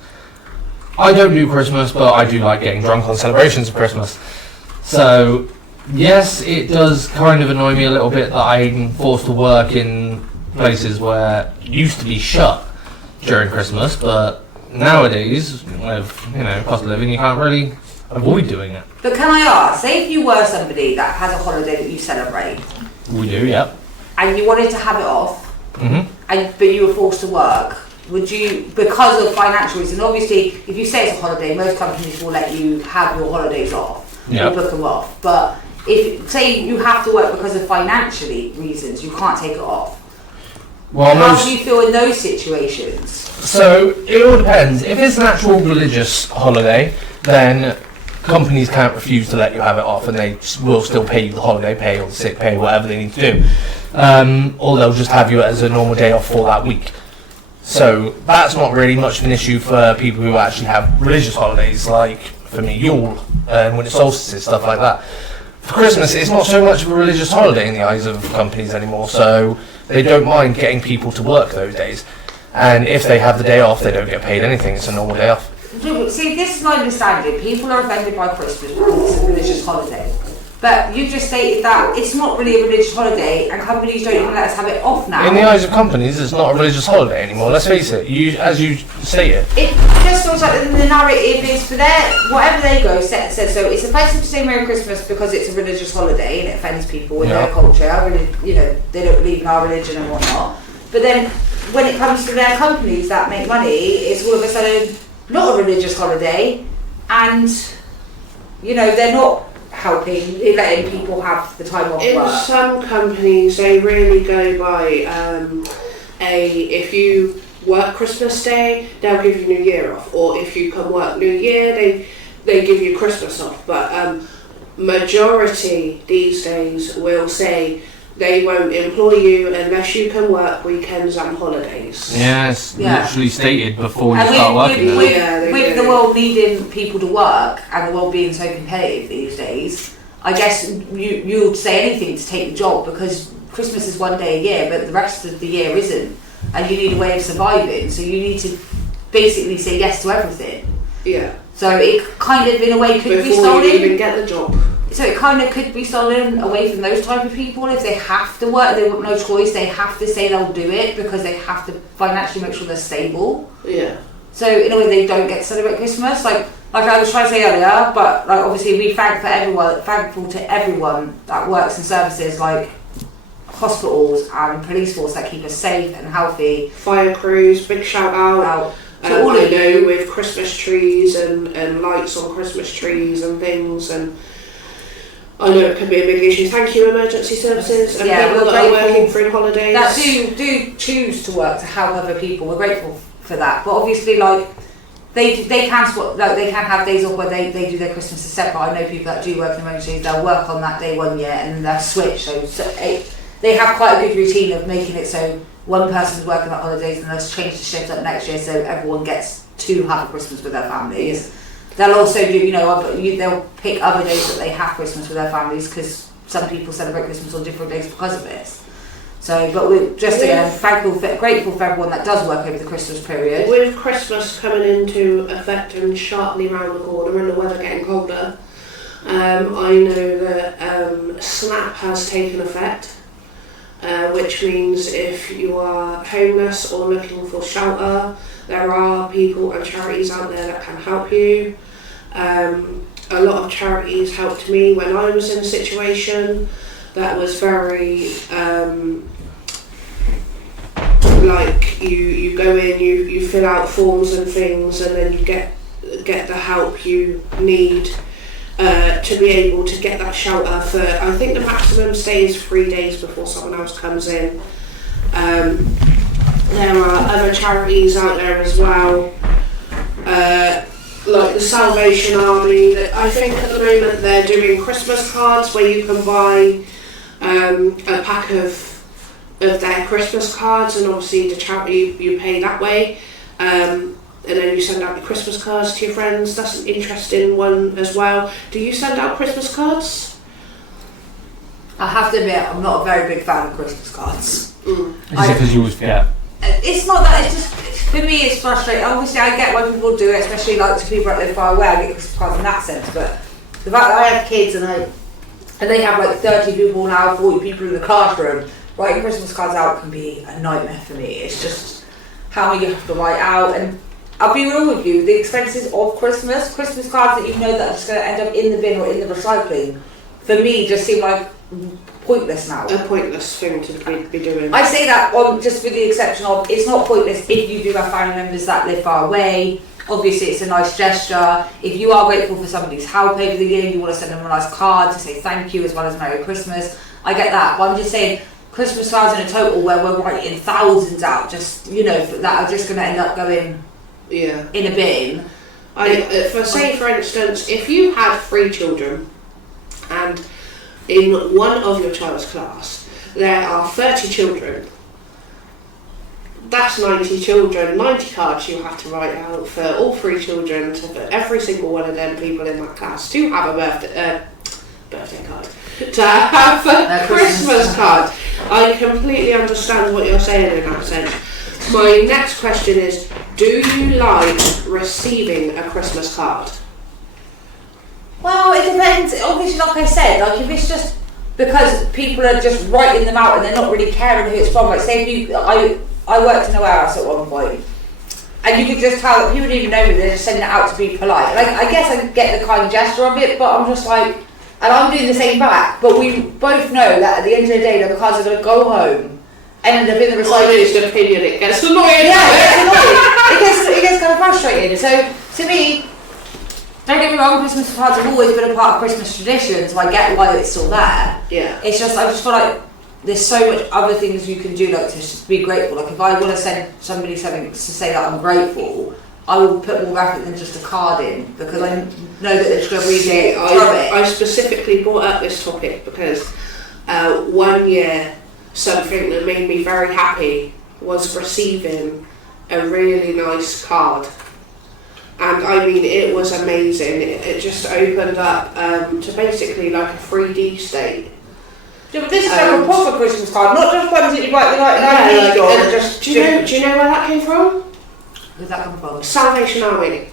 I don't do Christmas, but I do like getting drunk on celebrations of Christmas. So, yes, it does kind of annoy me a little bit that I'm forced to work in places where it used to be shut during Christmas, but nowadays, with cost of living, you can't really avoid doing it. But can I ask, say if you were somebody that has a holiday that you celebrate, We do, yep. and you wanted to have it off, Mhm. but you were forced to work, would you, because of financial reasons, obviously if you say it's a holiday, most companies will let you have your holidays off, Yeah. or book them off, but if, say you have to work because of financially reasons, you can't take it off. Well, How do you feel in those situations? So it all depends. If it's an actual religious holiday, then companies can't refuse to let you have it off, and they will still pay you the holiday pay or the sick pay, whatever they need to do. Or they'll just have you as a normal day off for that week. So that's not really much of an issue for people who actually have religious holidays, like for me, Yule and winter solstices, stuff like that. For Christmas, it's not so much of a religious holiday in the eyes of companies anymore, so they don't mind getting people to work those days. And if they have the day off, they don't get paid anything. It's a normal day off. See, this is my understanding. People are offended by Christmas because it's a religious holiday. But you just stated that it's not really a religious holiday, and companies don't even let us have it off now. In the eyes of companies, it's not a religious holiday anymore. Let's face it. As you stated. It just feels like the narrative is for their, whatever they go says so. It's offensive to say Merry Christmas because it's a religious holiday and it offends people with their culture. They don't believe in our religion and whatnot. But then when it comes to their companies that make money, it's all of a sudden not a religious holiday, and they're not helping, letting people have the time off in work. some companies, they really go by if you work Christmas Day, they'll give you New Year off, or if you come work New Year, they give you Christmas off. But majority these days will say they won't employ you unless you can work weekends and holidays. Yeah, it's literally stated before you And start working. with the world needing people to work and the world being so competitive these days, I guess you would say anything to take the job, because Christmas is one day a year, but the rest of the year isn't, and you need a way of surviving. So you need to basically say yes to everything. Yeah. So it kind of, in a way, could be Before stolen. you even get the job. So it kind of could be stolen away from those type of people. If they have to work, they want no choice. They have to say they'll do it because they have to financially make sure they're stable. Yeah. So in a way, they don't get to celebrate Christmas. Like I was trying to say earlier, but obviously we thankful to everyone that works in services like hospitals and police force that keep us safe and healthy. Fire crews, big shout out. So all I of know you, with Christmas trees and lights on Christmas trees and things, and I know it can be a big issue. Thank you, emergency services and people that are working through the holidays. That do choose to work to help other people. We're grateful for that. But obviously, they can have days off where they do their Christmas separate. I know people that do work in emergencies. They'll work on that day one year and they'll switch. So they have quite a good routine of making it so one person's working on holidays and they'll change the shift up next year so everyone gets to have a Christmas with their families. Yeah. They'll also do, they'll pick other days that they have Christmas with their families, because some people celebrate Christmas on different days because of this. So, but we're just again grateful for everyone that does work over the Christmas period. With Christmas coming into effect and sharply round the corner and the weather getting colder, I know that SNAP has taken effect, which means if you are homeless or looking for shelter, there are people and charities out there that can help you. A lot of charities helped me when I was in a situation that was very like you go in, you fill out forms and things, and then you get the help you need to be able to get that shelter for, I think the maximum stay is 3 days before someone else comes in. There are other charities out there as well, like the Salvation Army, that I think at the moment they're doing Christmas cards where you can buy a pack of their Christmas cards, and obviously the charity you pay that way, and then you send out your Christmas cards to your friends. That's an interesting one as well. Do you send out Christmas cards? I have to admit, I'm not a very big fan of Christmas cards. Is it because you always forget? It's not that, it's just, for me it's frustrating. Obviously I get why people do it, especially like to people that live far away. I get Christmas cards in that sense, but the fact that I have kids and they have like 30 people now, 40 people in the classroom, writing Christmas cards out can be a nightmare for me. It's just how many you have to write out, and I'll be real with you, the expenses of Christmas cards that you know that are just going to end up in the bin or in the recycling, for me just seem like pointless now. A pointless thing to be doing. I say that just with the exception of, it's not pointless if you do have family members that live far away. Obviously it's a nice gesture. If you are grateful for somebody's help over the year, you want to send them a nice card to say thank you as well as Merry Christmas, I get that. But I'm just saying, Christmas cards in a total where we're writing thousands out, just, you know, that are just going to end up going in a bin. For instance, if you had 3 children and in one of your child's class there are 30 children, that's 90 children, 90 cards you have to write out for all 3 children, for every single one of them people in that class to have a birthday card, to have a Christmas card. I completely understand what you're saying in that sense. My next question is, do you like receiving a Christmas card? Well, it depends. Obviously, like I said, like if it's just because people are just writing them out and they're not really caring who it's from. Like say if I worked in a warehouse at one point, and you could just tell that people didn't even know me, they're just sending it out to be polite. Like I guess I get the kind gesture of it, but I'm just like, and I'm doing the same back. But we both know that at the end of the day, the cards are going to go home and end up in the recycling. Opinion, it gets annoying. Yeah, it gets annoying. It gets kind of frustrating. So to me, don't get me wrong, Christmas cards have always been a part of Christmas tradition, so I get why it's still there. Yeah. It's just, I just feel like there's so much other things you can do, like to just be grateful. Like if I want to send somebody something to say that I'm grateful, I will put more effort than just a card in, because I know that they're just going to read it. I specifically brought up this topic because one year something that made me very happy was receiving a really nice card. And I mean, it was amazing. It just opened up to basically like a 3D state. Yeah, but this is like a proper Christmas card, not just ones that you write do you know where that came from? Where'd that come from? Salvation Army.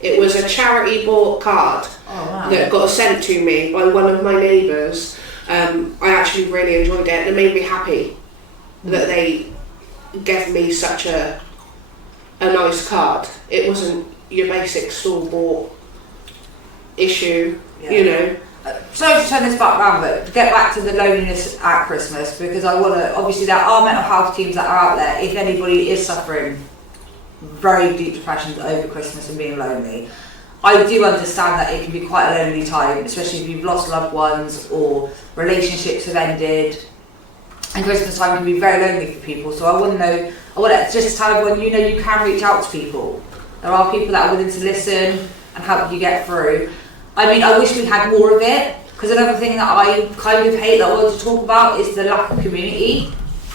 It was a charity bought card that got sent to me by one of my neighbours. I actually really enjoyed it, and it made me happy that they gave me such a nice card. It wasn't your basic store-bought issue, you know. Sorry to turn this back round, but to get back to the loneliness at Christmas, because I want to, obviously there are mental health teams that are out there, if anybody is suffering very deep depression over Christmas and being lonely, I do understand that it can be quite a lonely time, especially if you've lost loved ones or relationships have ended, and Christmas time can be very lonely for people. So I want to just tell everyone, you know, you can reach out to people. There are people that are willing to listen and help you get through. I mean, I wish we had more of it, because another thing that I kind of hate that I want to talk about is the lack of community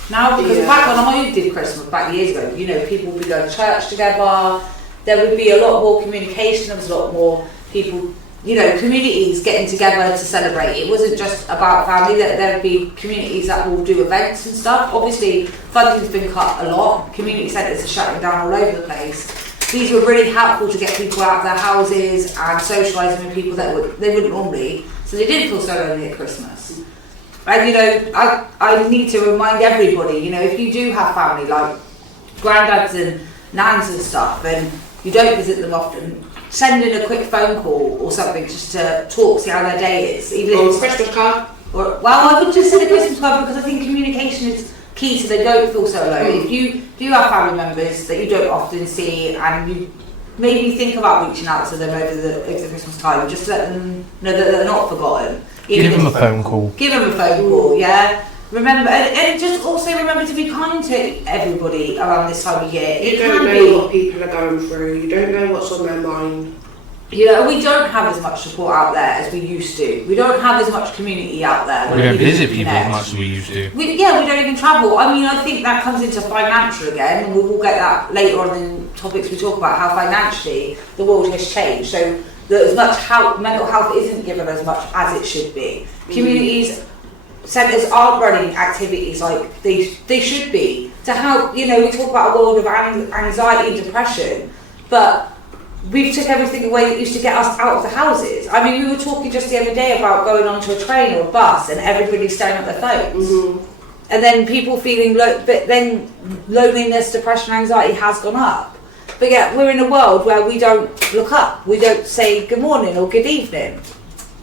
now, because back when I did Christmas back years ago, you know, people would be going to church together, there would be a lot more communication, there was a lot more people, you know, communities getting together to celebrate. It wasn't just about family, that there would be communities that will do events and stuff. Obviously funding's been cut a lot, community centres are shutting down all over the place. These were really helpful to get people out of their houses and socialising with people that they wouldn't normally, so they didn't feel so lonely at Christmas. And you know, I need to remind everybody, you know, if you do have family like granddads and nans and stuff, and you don't visit them often, send in a quick phone call or something just to talk, see how their day is. Even or a Christmas card. Well, I wouldn't just send a Christmas card, because I think communication is key so they don't feel so alone. If you do have family members that you don't often see, and you maybe think about reaching out to them over the Christmas time, just let them know that they're not forgotten. Give them a phone call. Give them a phone call, yeah. Remember, and just also remember to be kind to everybody around this time of year. You don't know what people are going through, you don't know what's on their mind. You know, we don't have as much support out there as we used to. We don't have as much community out there. We don't visit people as much as we used to. We don't even travel. I mean, I think that comes into financial again, and we'll get that later on in topics we talk about, how financially the world has changed. So that as much mental health isn't given as much as it should be. Communities, centres aren't running activities like they should be to help. You know, we talk about a world of anxiety and depression, but we've took everything away that used to get us out of the houses. I mean, we were talking just the other day about going onto a train or a bus and everybody staring at their phones. and then people feeling low, but then loneliness, depression, anxiety has gone up. But yeah, we're in a world where we don't look up, we don't say good morning or good evening.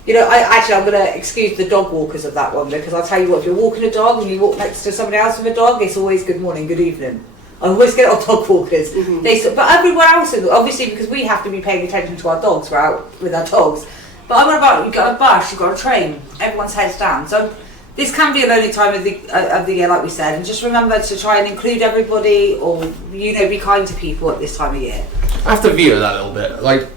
You know, I'm going to excuse the dog walkers of that one, because I'll tell you what, if you're walking a dog and you walk next to somebody else with a dog, it's always good morning, good evening. I always get on dog walkers. But everywhere else, obviously, because we have to be paying attention to our dogs, we're out with our dogs. But I'm on about, you've got a bus, you've got a train, everyone's heads down. So this can be a lonely time of the year, like we said, and just remember to try and include everybody, or, you know, be kind to people at this time of year. I have to veer that a little bit. Like,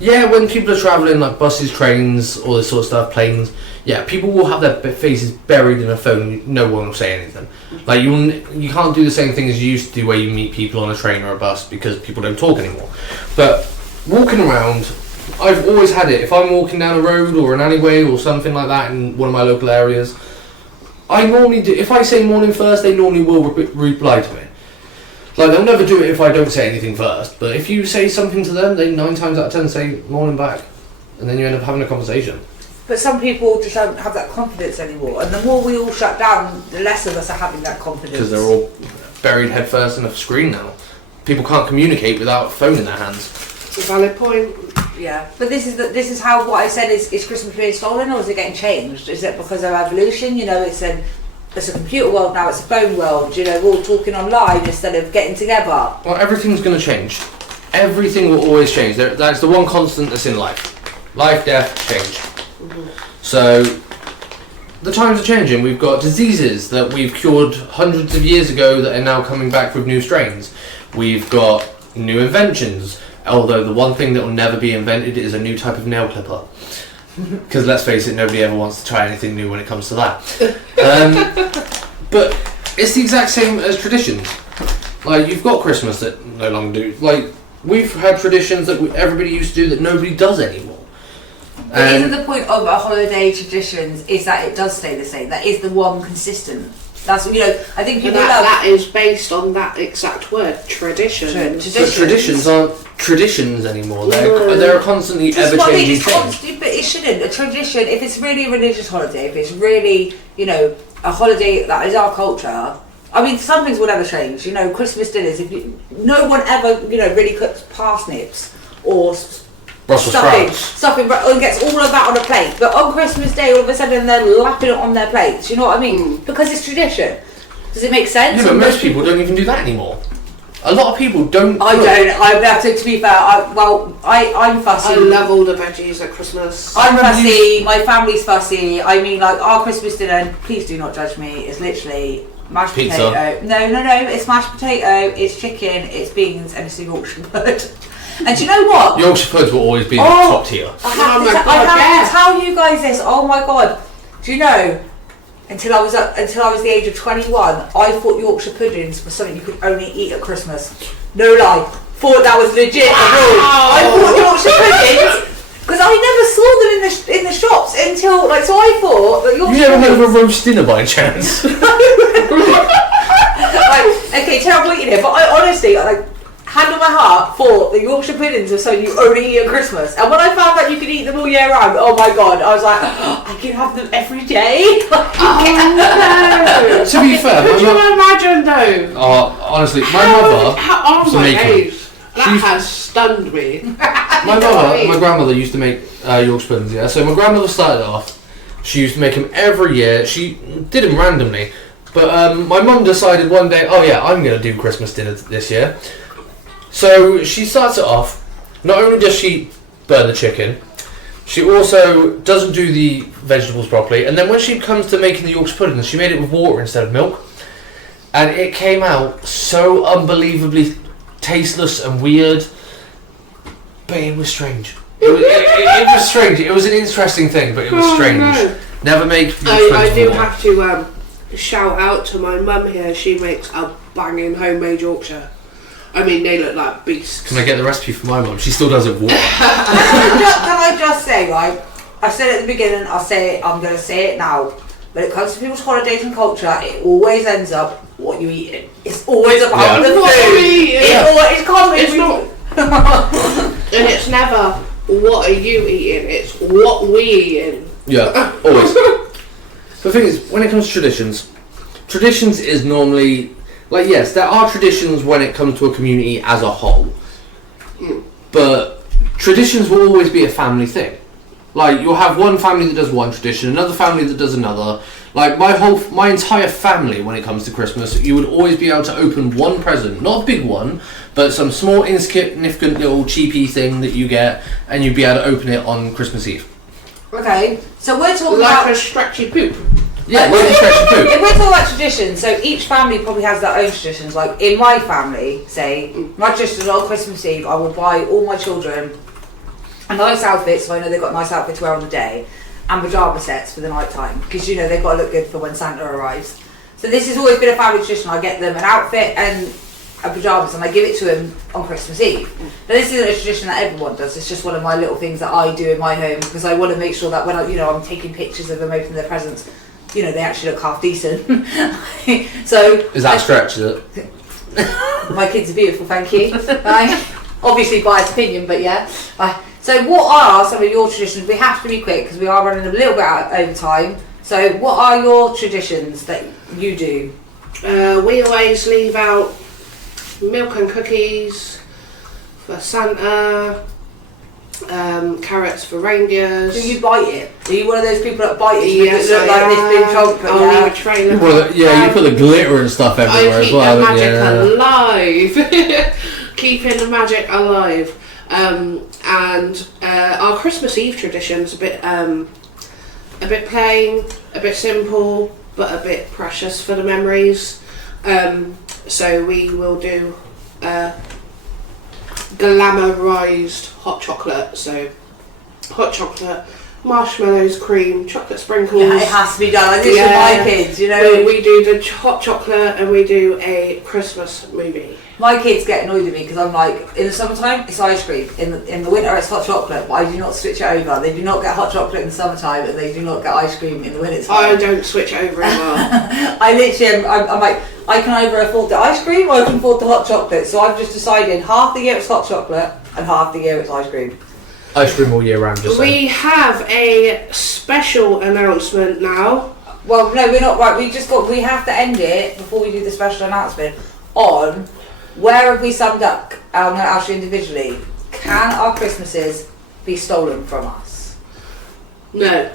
yeah, when people are travelling, like buses, trains, all this sort of stuff, planes, yeah, people will have their faces buried in a phone, no one will say anything. Like, you can't do the same thing as you used to do where you meet people on a train or a bus because people don't talk anymore. But walking around, I've always had it. If I'm walking down a road or an alleyway or something like that in one of my local areas, I normally do. If I say morning first, they normally will reply to me. Like, they'll never do it if I don't say anything first. But if you say something to them, they 9 times out of 10 say morning back, and then you end up having a conversation. But some people just don't have that confidence anymore, and the more we all shut down, the less of us are having that confidence. Because they're all buried headfirst in a screen now. People can't communicate without a phone in their hands. It's a valid point. Yeah, but this is how what I said is Christmas being stolen, or is it getting changed? Is it because of evolution? You know, it's a computer world now, it's a phone world. You know, we're all talking online instead of getting together. Well, everything's going to change. Everything will always change. That's the one constant that's in life. Life, death, change. So the times are changing. We've got diseases that we've cured hundreds of years ago that are now coming back with new strains. We've got new inventions, although the one thing that will never be invented is a new type of nail clipper. Because let's face it, nobody ever wants to try anything new when it comes to that. But it's the exact same as traditions. Like, you've got Christmas that no longer do. Like, we've had traditions that everybody used to do that nobody does anymore. But isn't the point of a holiday traditions is that it does stay the same? That is the one consistent. That's, you know, I think people that is based on that exact word, tradition. But traditions aren't traditions anymore. They're a constantly ever-changing thing. But it shouldn't. A tradition, if it's really a religious holiday, if it's really, you know, a holiday that is our culture. I mean, some things will never change. You know, Christmas dinners. No one ever, you know, really cooks parsnips or stuffing, and gets all of that on a plate. But on Christmas Day, all of a sudden they're lapping it on their plates. You know what I mean? Because it's tradition. Does it make sense? Yeah, but most people don't even do that anymore. A lot of people don't. I don't. To be fair, I'm fussy. I love all the veggies at Christmas. I'm fussy. My family's fussy. I mean, like, our Christmas dinner, please do not judge me, is literally mashed pizza. Potato. No. It's mashed potato, it's chicken, it's beans, and it's a Yorkshire pudding. And do you know what? Yorkshire puddings will always be in the top tier. I have to tell you guys this. Oh my god! Do you know? Until I was the age of 21, I thought Yorkshire puddings was something you could only eat at Christmas. No lie. Thought that was legit a rule. I thought Yorkshire puddings, because I never saw them in the shops until, like, so I thought that Yorkshire. You never heard of a roast dinner by chance? Okay, terrible eating it, but I honestly, like, hand on my heart, thought that Yorkshire puddings were something you only eat at Christmas. And when I found out you could eat them all year round, oh my god, I was like, I can have them every day. No. To be fair, could you imagine though? Honestly, my mother. That has stunned me. My grandmother used to make Yorkshire puddings. Yeah, so my grandmother started off. She used to make them every year. She did them randomly, but my mum decided one day, oh yeah, I'm gonna do Christmas dinner this year. So she starts it off. Not only does she burn the chicken, she also doesn't do the vegetables properly. And then when she comes to making the Yorkshire pudding, she made it with water instead of milk. And it came out so unbelievably tasteless and weird. But it was strange. It was strange. It was an interesting thing, but it was strange. No. Never make I do have to shout out to my mum here. She makes a banging homemade Yorkshire. I mean, they look like beasts. Can I get the recipe from my mum? She still does it with water. Can I just say, right? I said it at the beginning, I'll say it, I'm going to say it now. When it comes to people's holidays and culture, it always ends up what you eating. It's always about the food. It's not. And it's never, what are you eating? It's what we eating. Yeah, always. The thing is, when it comes to traditions traditions is normally like, yes, there are traditions when it comes to a community as a whole, but traditions will always be a family thing. Like, you'll have one family that does one tradition, another family that does another. Like, my entire family, when it comes to Christmas, you would always be able to open one present, not a big one, but some small, insignificant little cheapy thing that you get, and you'd be able to open it on Christmas Eve. Okay, so we're talking like about a stretchy poop. Yeah, like a stretchy poop. If we're talking about traditions, so each family probably has their own traditions. Like in my family, say, my tradition on Christmas Eve, I will buy all my children a nice outfit, so I know they've got nice outfits to wear on the day, and pyjama sets for the night time, because you know they've got to look good for when Santa arrives. So this has always been a family tradition. I get them an outfit and a pyjamas, and I give it to them on Christmas Eve. Now this isn't a tradition that everyone does. It's just one of my little things that I do in my home, because I want to make sure that when I'm taking pictures of them opening their presents, they actually look half decent. So is that a stretch? Is it? My kids are beautiful, thank you. Obviously biased opinion, but yeah. So what are some of your traditions? We have to be quick because we are running a little bit out over time. So what are your traditions that you do? We always leave out milk and cookies for Santa, carrots for reindeers. Do you bite it? Are you one of those people that bite it? Yes, look like this big chocolate. I'll leave a trail of you put the glitter and stuff everywhere I as well. keep the magic alive. Keeping the magic alive. And our Christmas Eve tradition's a bit plain, a bit simple, but a bit precious for the memories. So we will do glamorized hot chocolate. So hot chocolate, marshmallows, cream, chocolate sprinkles. Yeah, it has to be done. I do with my kids, We do the hot chocolate and we do a Christmas movie. My kids get annoyed with me because I'm like, in the summertime it's ice cream, in the winter it's hot chocolate, but I do not switch it over. They do not get hot chocolate in the summertime, and they do not get ice cream in the winter time. I don't switch over as well. I literally I'm like, I can either afford the ice cream or I can afford the hot chocolate, so I've just decided half the year it's hot chocolate and half the year it's ice cream. Ice cream all year round, just We have a special announcement now. Well, no, we're not right. We have to end it before we do the special announcement on where have we summed up. I'm going to ask you individually. Can our Christmases be stolen from us? No.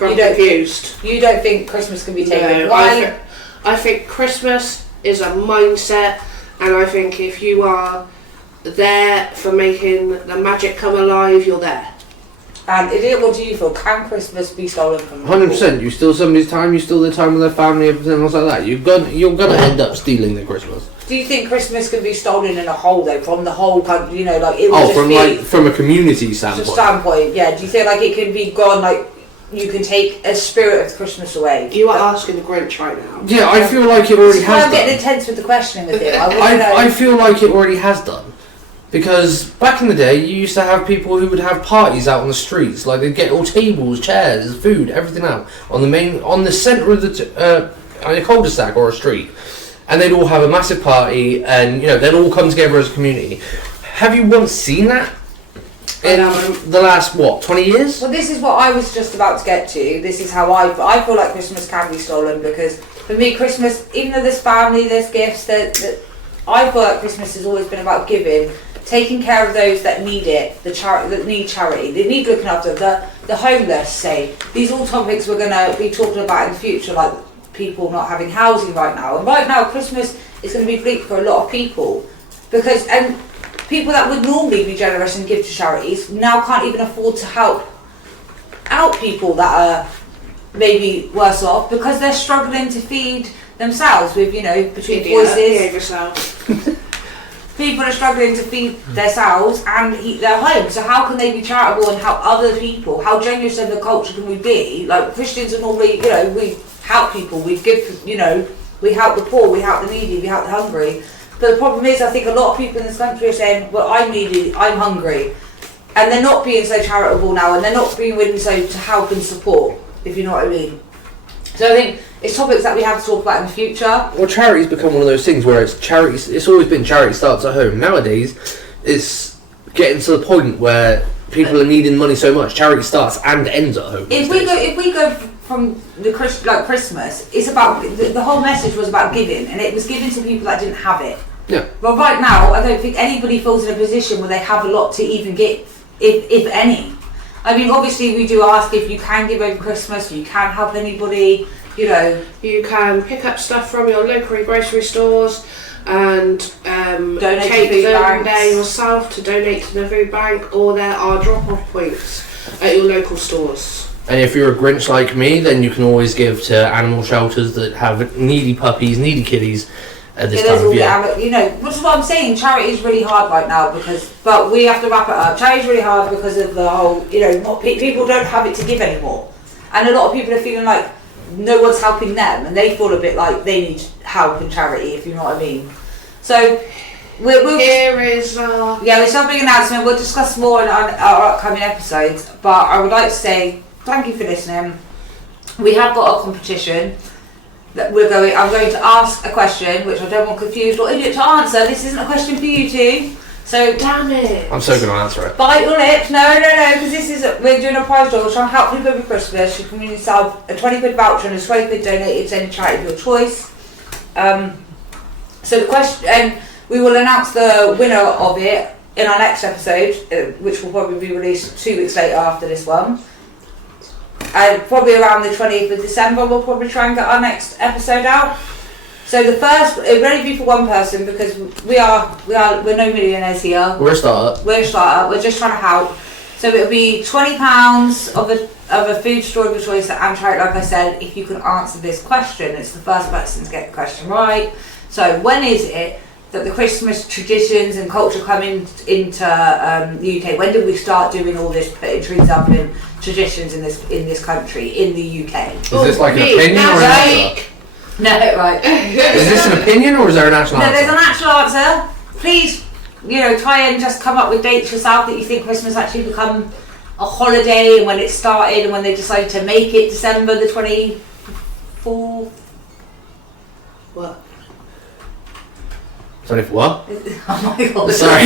I'm confused. You don't think Christmas can be taken? No, Why? I think Christmas is a mindset, and I think if you are there for making the magic come alive, you're there. And what do you feel? Can Christmas be stolen from 100%. You steal somebody's time, you steal their time with their family, everything else like that. You're gonna end up stealing their Christmas. Do you think Christmas can be stolen in a whole though, from the whole country? Like it would from a community standpoint. Yeah. Do you think like it can be gone? Like you can take a spirit of Christmas away? You are asking the Grinch right now. Yeah, I feel like it already has. I'm getting intense with the questioning with it. I feel like it already has done. Because back in the day, you used to have people who would have parties out on the streets. Like they'd get all tables, chairs, food, everything out on the centre of a cul-de-sac or a street, and they'd all have a massive party, and they'd all come together as a community. Have you once seen that in the last 20 years? Well, this is what I was just about to get to. This is how I feel like Christmas can be stolen, because for me, Christmas, even though there's family, there's gifts, that I feel like Christmas has always been about giving. Taking care of those that need it, that need charity, they need looking after, the homeless, say. These are all topics we're going to be talking about in the future, like people not having housing right now. And right now, Christmas is going to be bleak for a lot of people, because people that would normally be generous and give to charities now can't even afford to help out people that are maybe worse off, because they're struggling to feed themselves with, between voices. Behave yourself. People are struggling to feed themselves and heat their homes. So how can they be charitable and help other people? How generous in the culture can we be? Like Christians are normally, we help people, we give, we help the poor, we help the needy, we help the hungry. But the problem is, I think a lot of people in this country are saying, well, I'm needy, I'm hungry. And they're not being so charitable now, and they're not being willing to help and support, if you know what I mean. So I think it's topics that we have to talk about in the future. Well, charity's become one of those things where it's always been charity starts at home. Nowadays, it's getting to the point where people are needing money so much, charity starts and ends at home. If we go from the Christmas, it's about the whole message was about giving, and it was given to people that didn't have it. Yeah. Well, right now, I don't think anybody feels in a position where they have a lot to even give, if any. I mean, obviously, we do ask if you can give over Christmas, you can help anybody, you know. You can pick up stuff from your local grocery stores and Donate take to food them banks. there yourself to donate to the food bank, or there are drop-off points at your local stores. And if you're a Grinch like me, then you can always give to animal shelters that have needy puppies, needy kitties at this time of year. You know, which is what I'm saying, charity is really hard right now but we have to wrap it up. Charity is really hard because of the whole, you know, people don't have it to give anymore. And a lot of people are feeling like no one's helping them, and they feel a bit like they need help and charity, if you know what I mean. So, we'll Here is it's a big announcement. We'll discuss more in our upcoming episodes, but I would like to say thank you for listening. We have got a competition that I'm going to ask a question which I don't want confused or idiot to answer. This isn't a question for you two, so damn it. I'm so going to answer it. bite your lips. No, because we're doing a prize draw. We're trying to help people over Christmas. You can win yourself a £20 voucher and a £20 donated to any charity of your choice. So the question, we will announce the winner of it in our next episode, which will probably be released 2 weeks later after this one. And probably around the 20th of December, we'll probably try and get our next episode out. So the first, it will only be for one person because we're no millionaires here. We're a startup. We're a startup. We're just trying to help. So it'll be £20 of a food store of your choice at Amtrak. Like I said, if you can answer this question, it's the first person to get the question right. So when is it that the Christmas traditions and culture come into the UK? When did we start doing all this, putting trees up and traditions in this country, in the UK? Is this like an opinion or an answer? No, right. Is this an opinion or is there an actual answer? No, there's an actual answer. Please, try and just come up with dates yourself that you think Christmas actually become a holiday, and when it started, and when they decided to make it December the 24th. What? 24 what? Oh my god. Sorry. I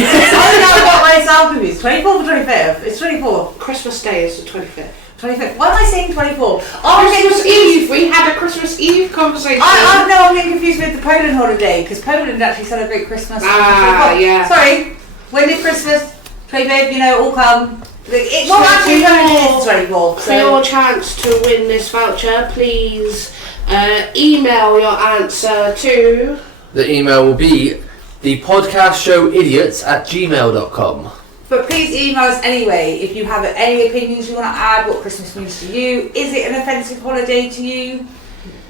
got myself confused. 24th or 25th? It's 24th. Christmas Day is the 25th. 25th. Why am I saying 24th? Christmas Eve. We had a Christmas Eve conversation. I'm getting confused with the Poland holiday, because Poland actually celebrate Christmas. Yeah. Sorry. When did Christmas, 25th, all come? Actually, 24th. For your chance to win this voucher, please email your answer to... The email will be thepodcastshowidiots@gmail.com. But please email us anyway if you have any opinions you want to add, what Christmas means to you. Is it an offensive holiday to you?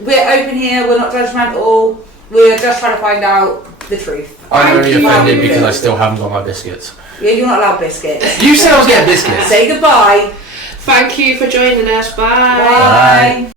We're open here, we're not judgmental. We're just trying to find out the truth. I'm only offended because I still haven't got my biscuits. Yeah, you're not allowed biscuits. You said I was getting biscuits. Say goodbye. Thank you for joining us. Bye. Bye.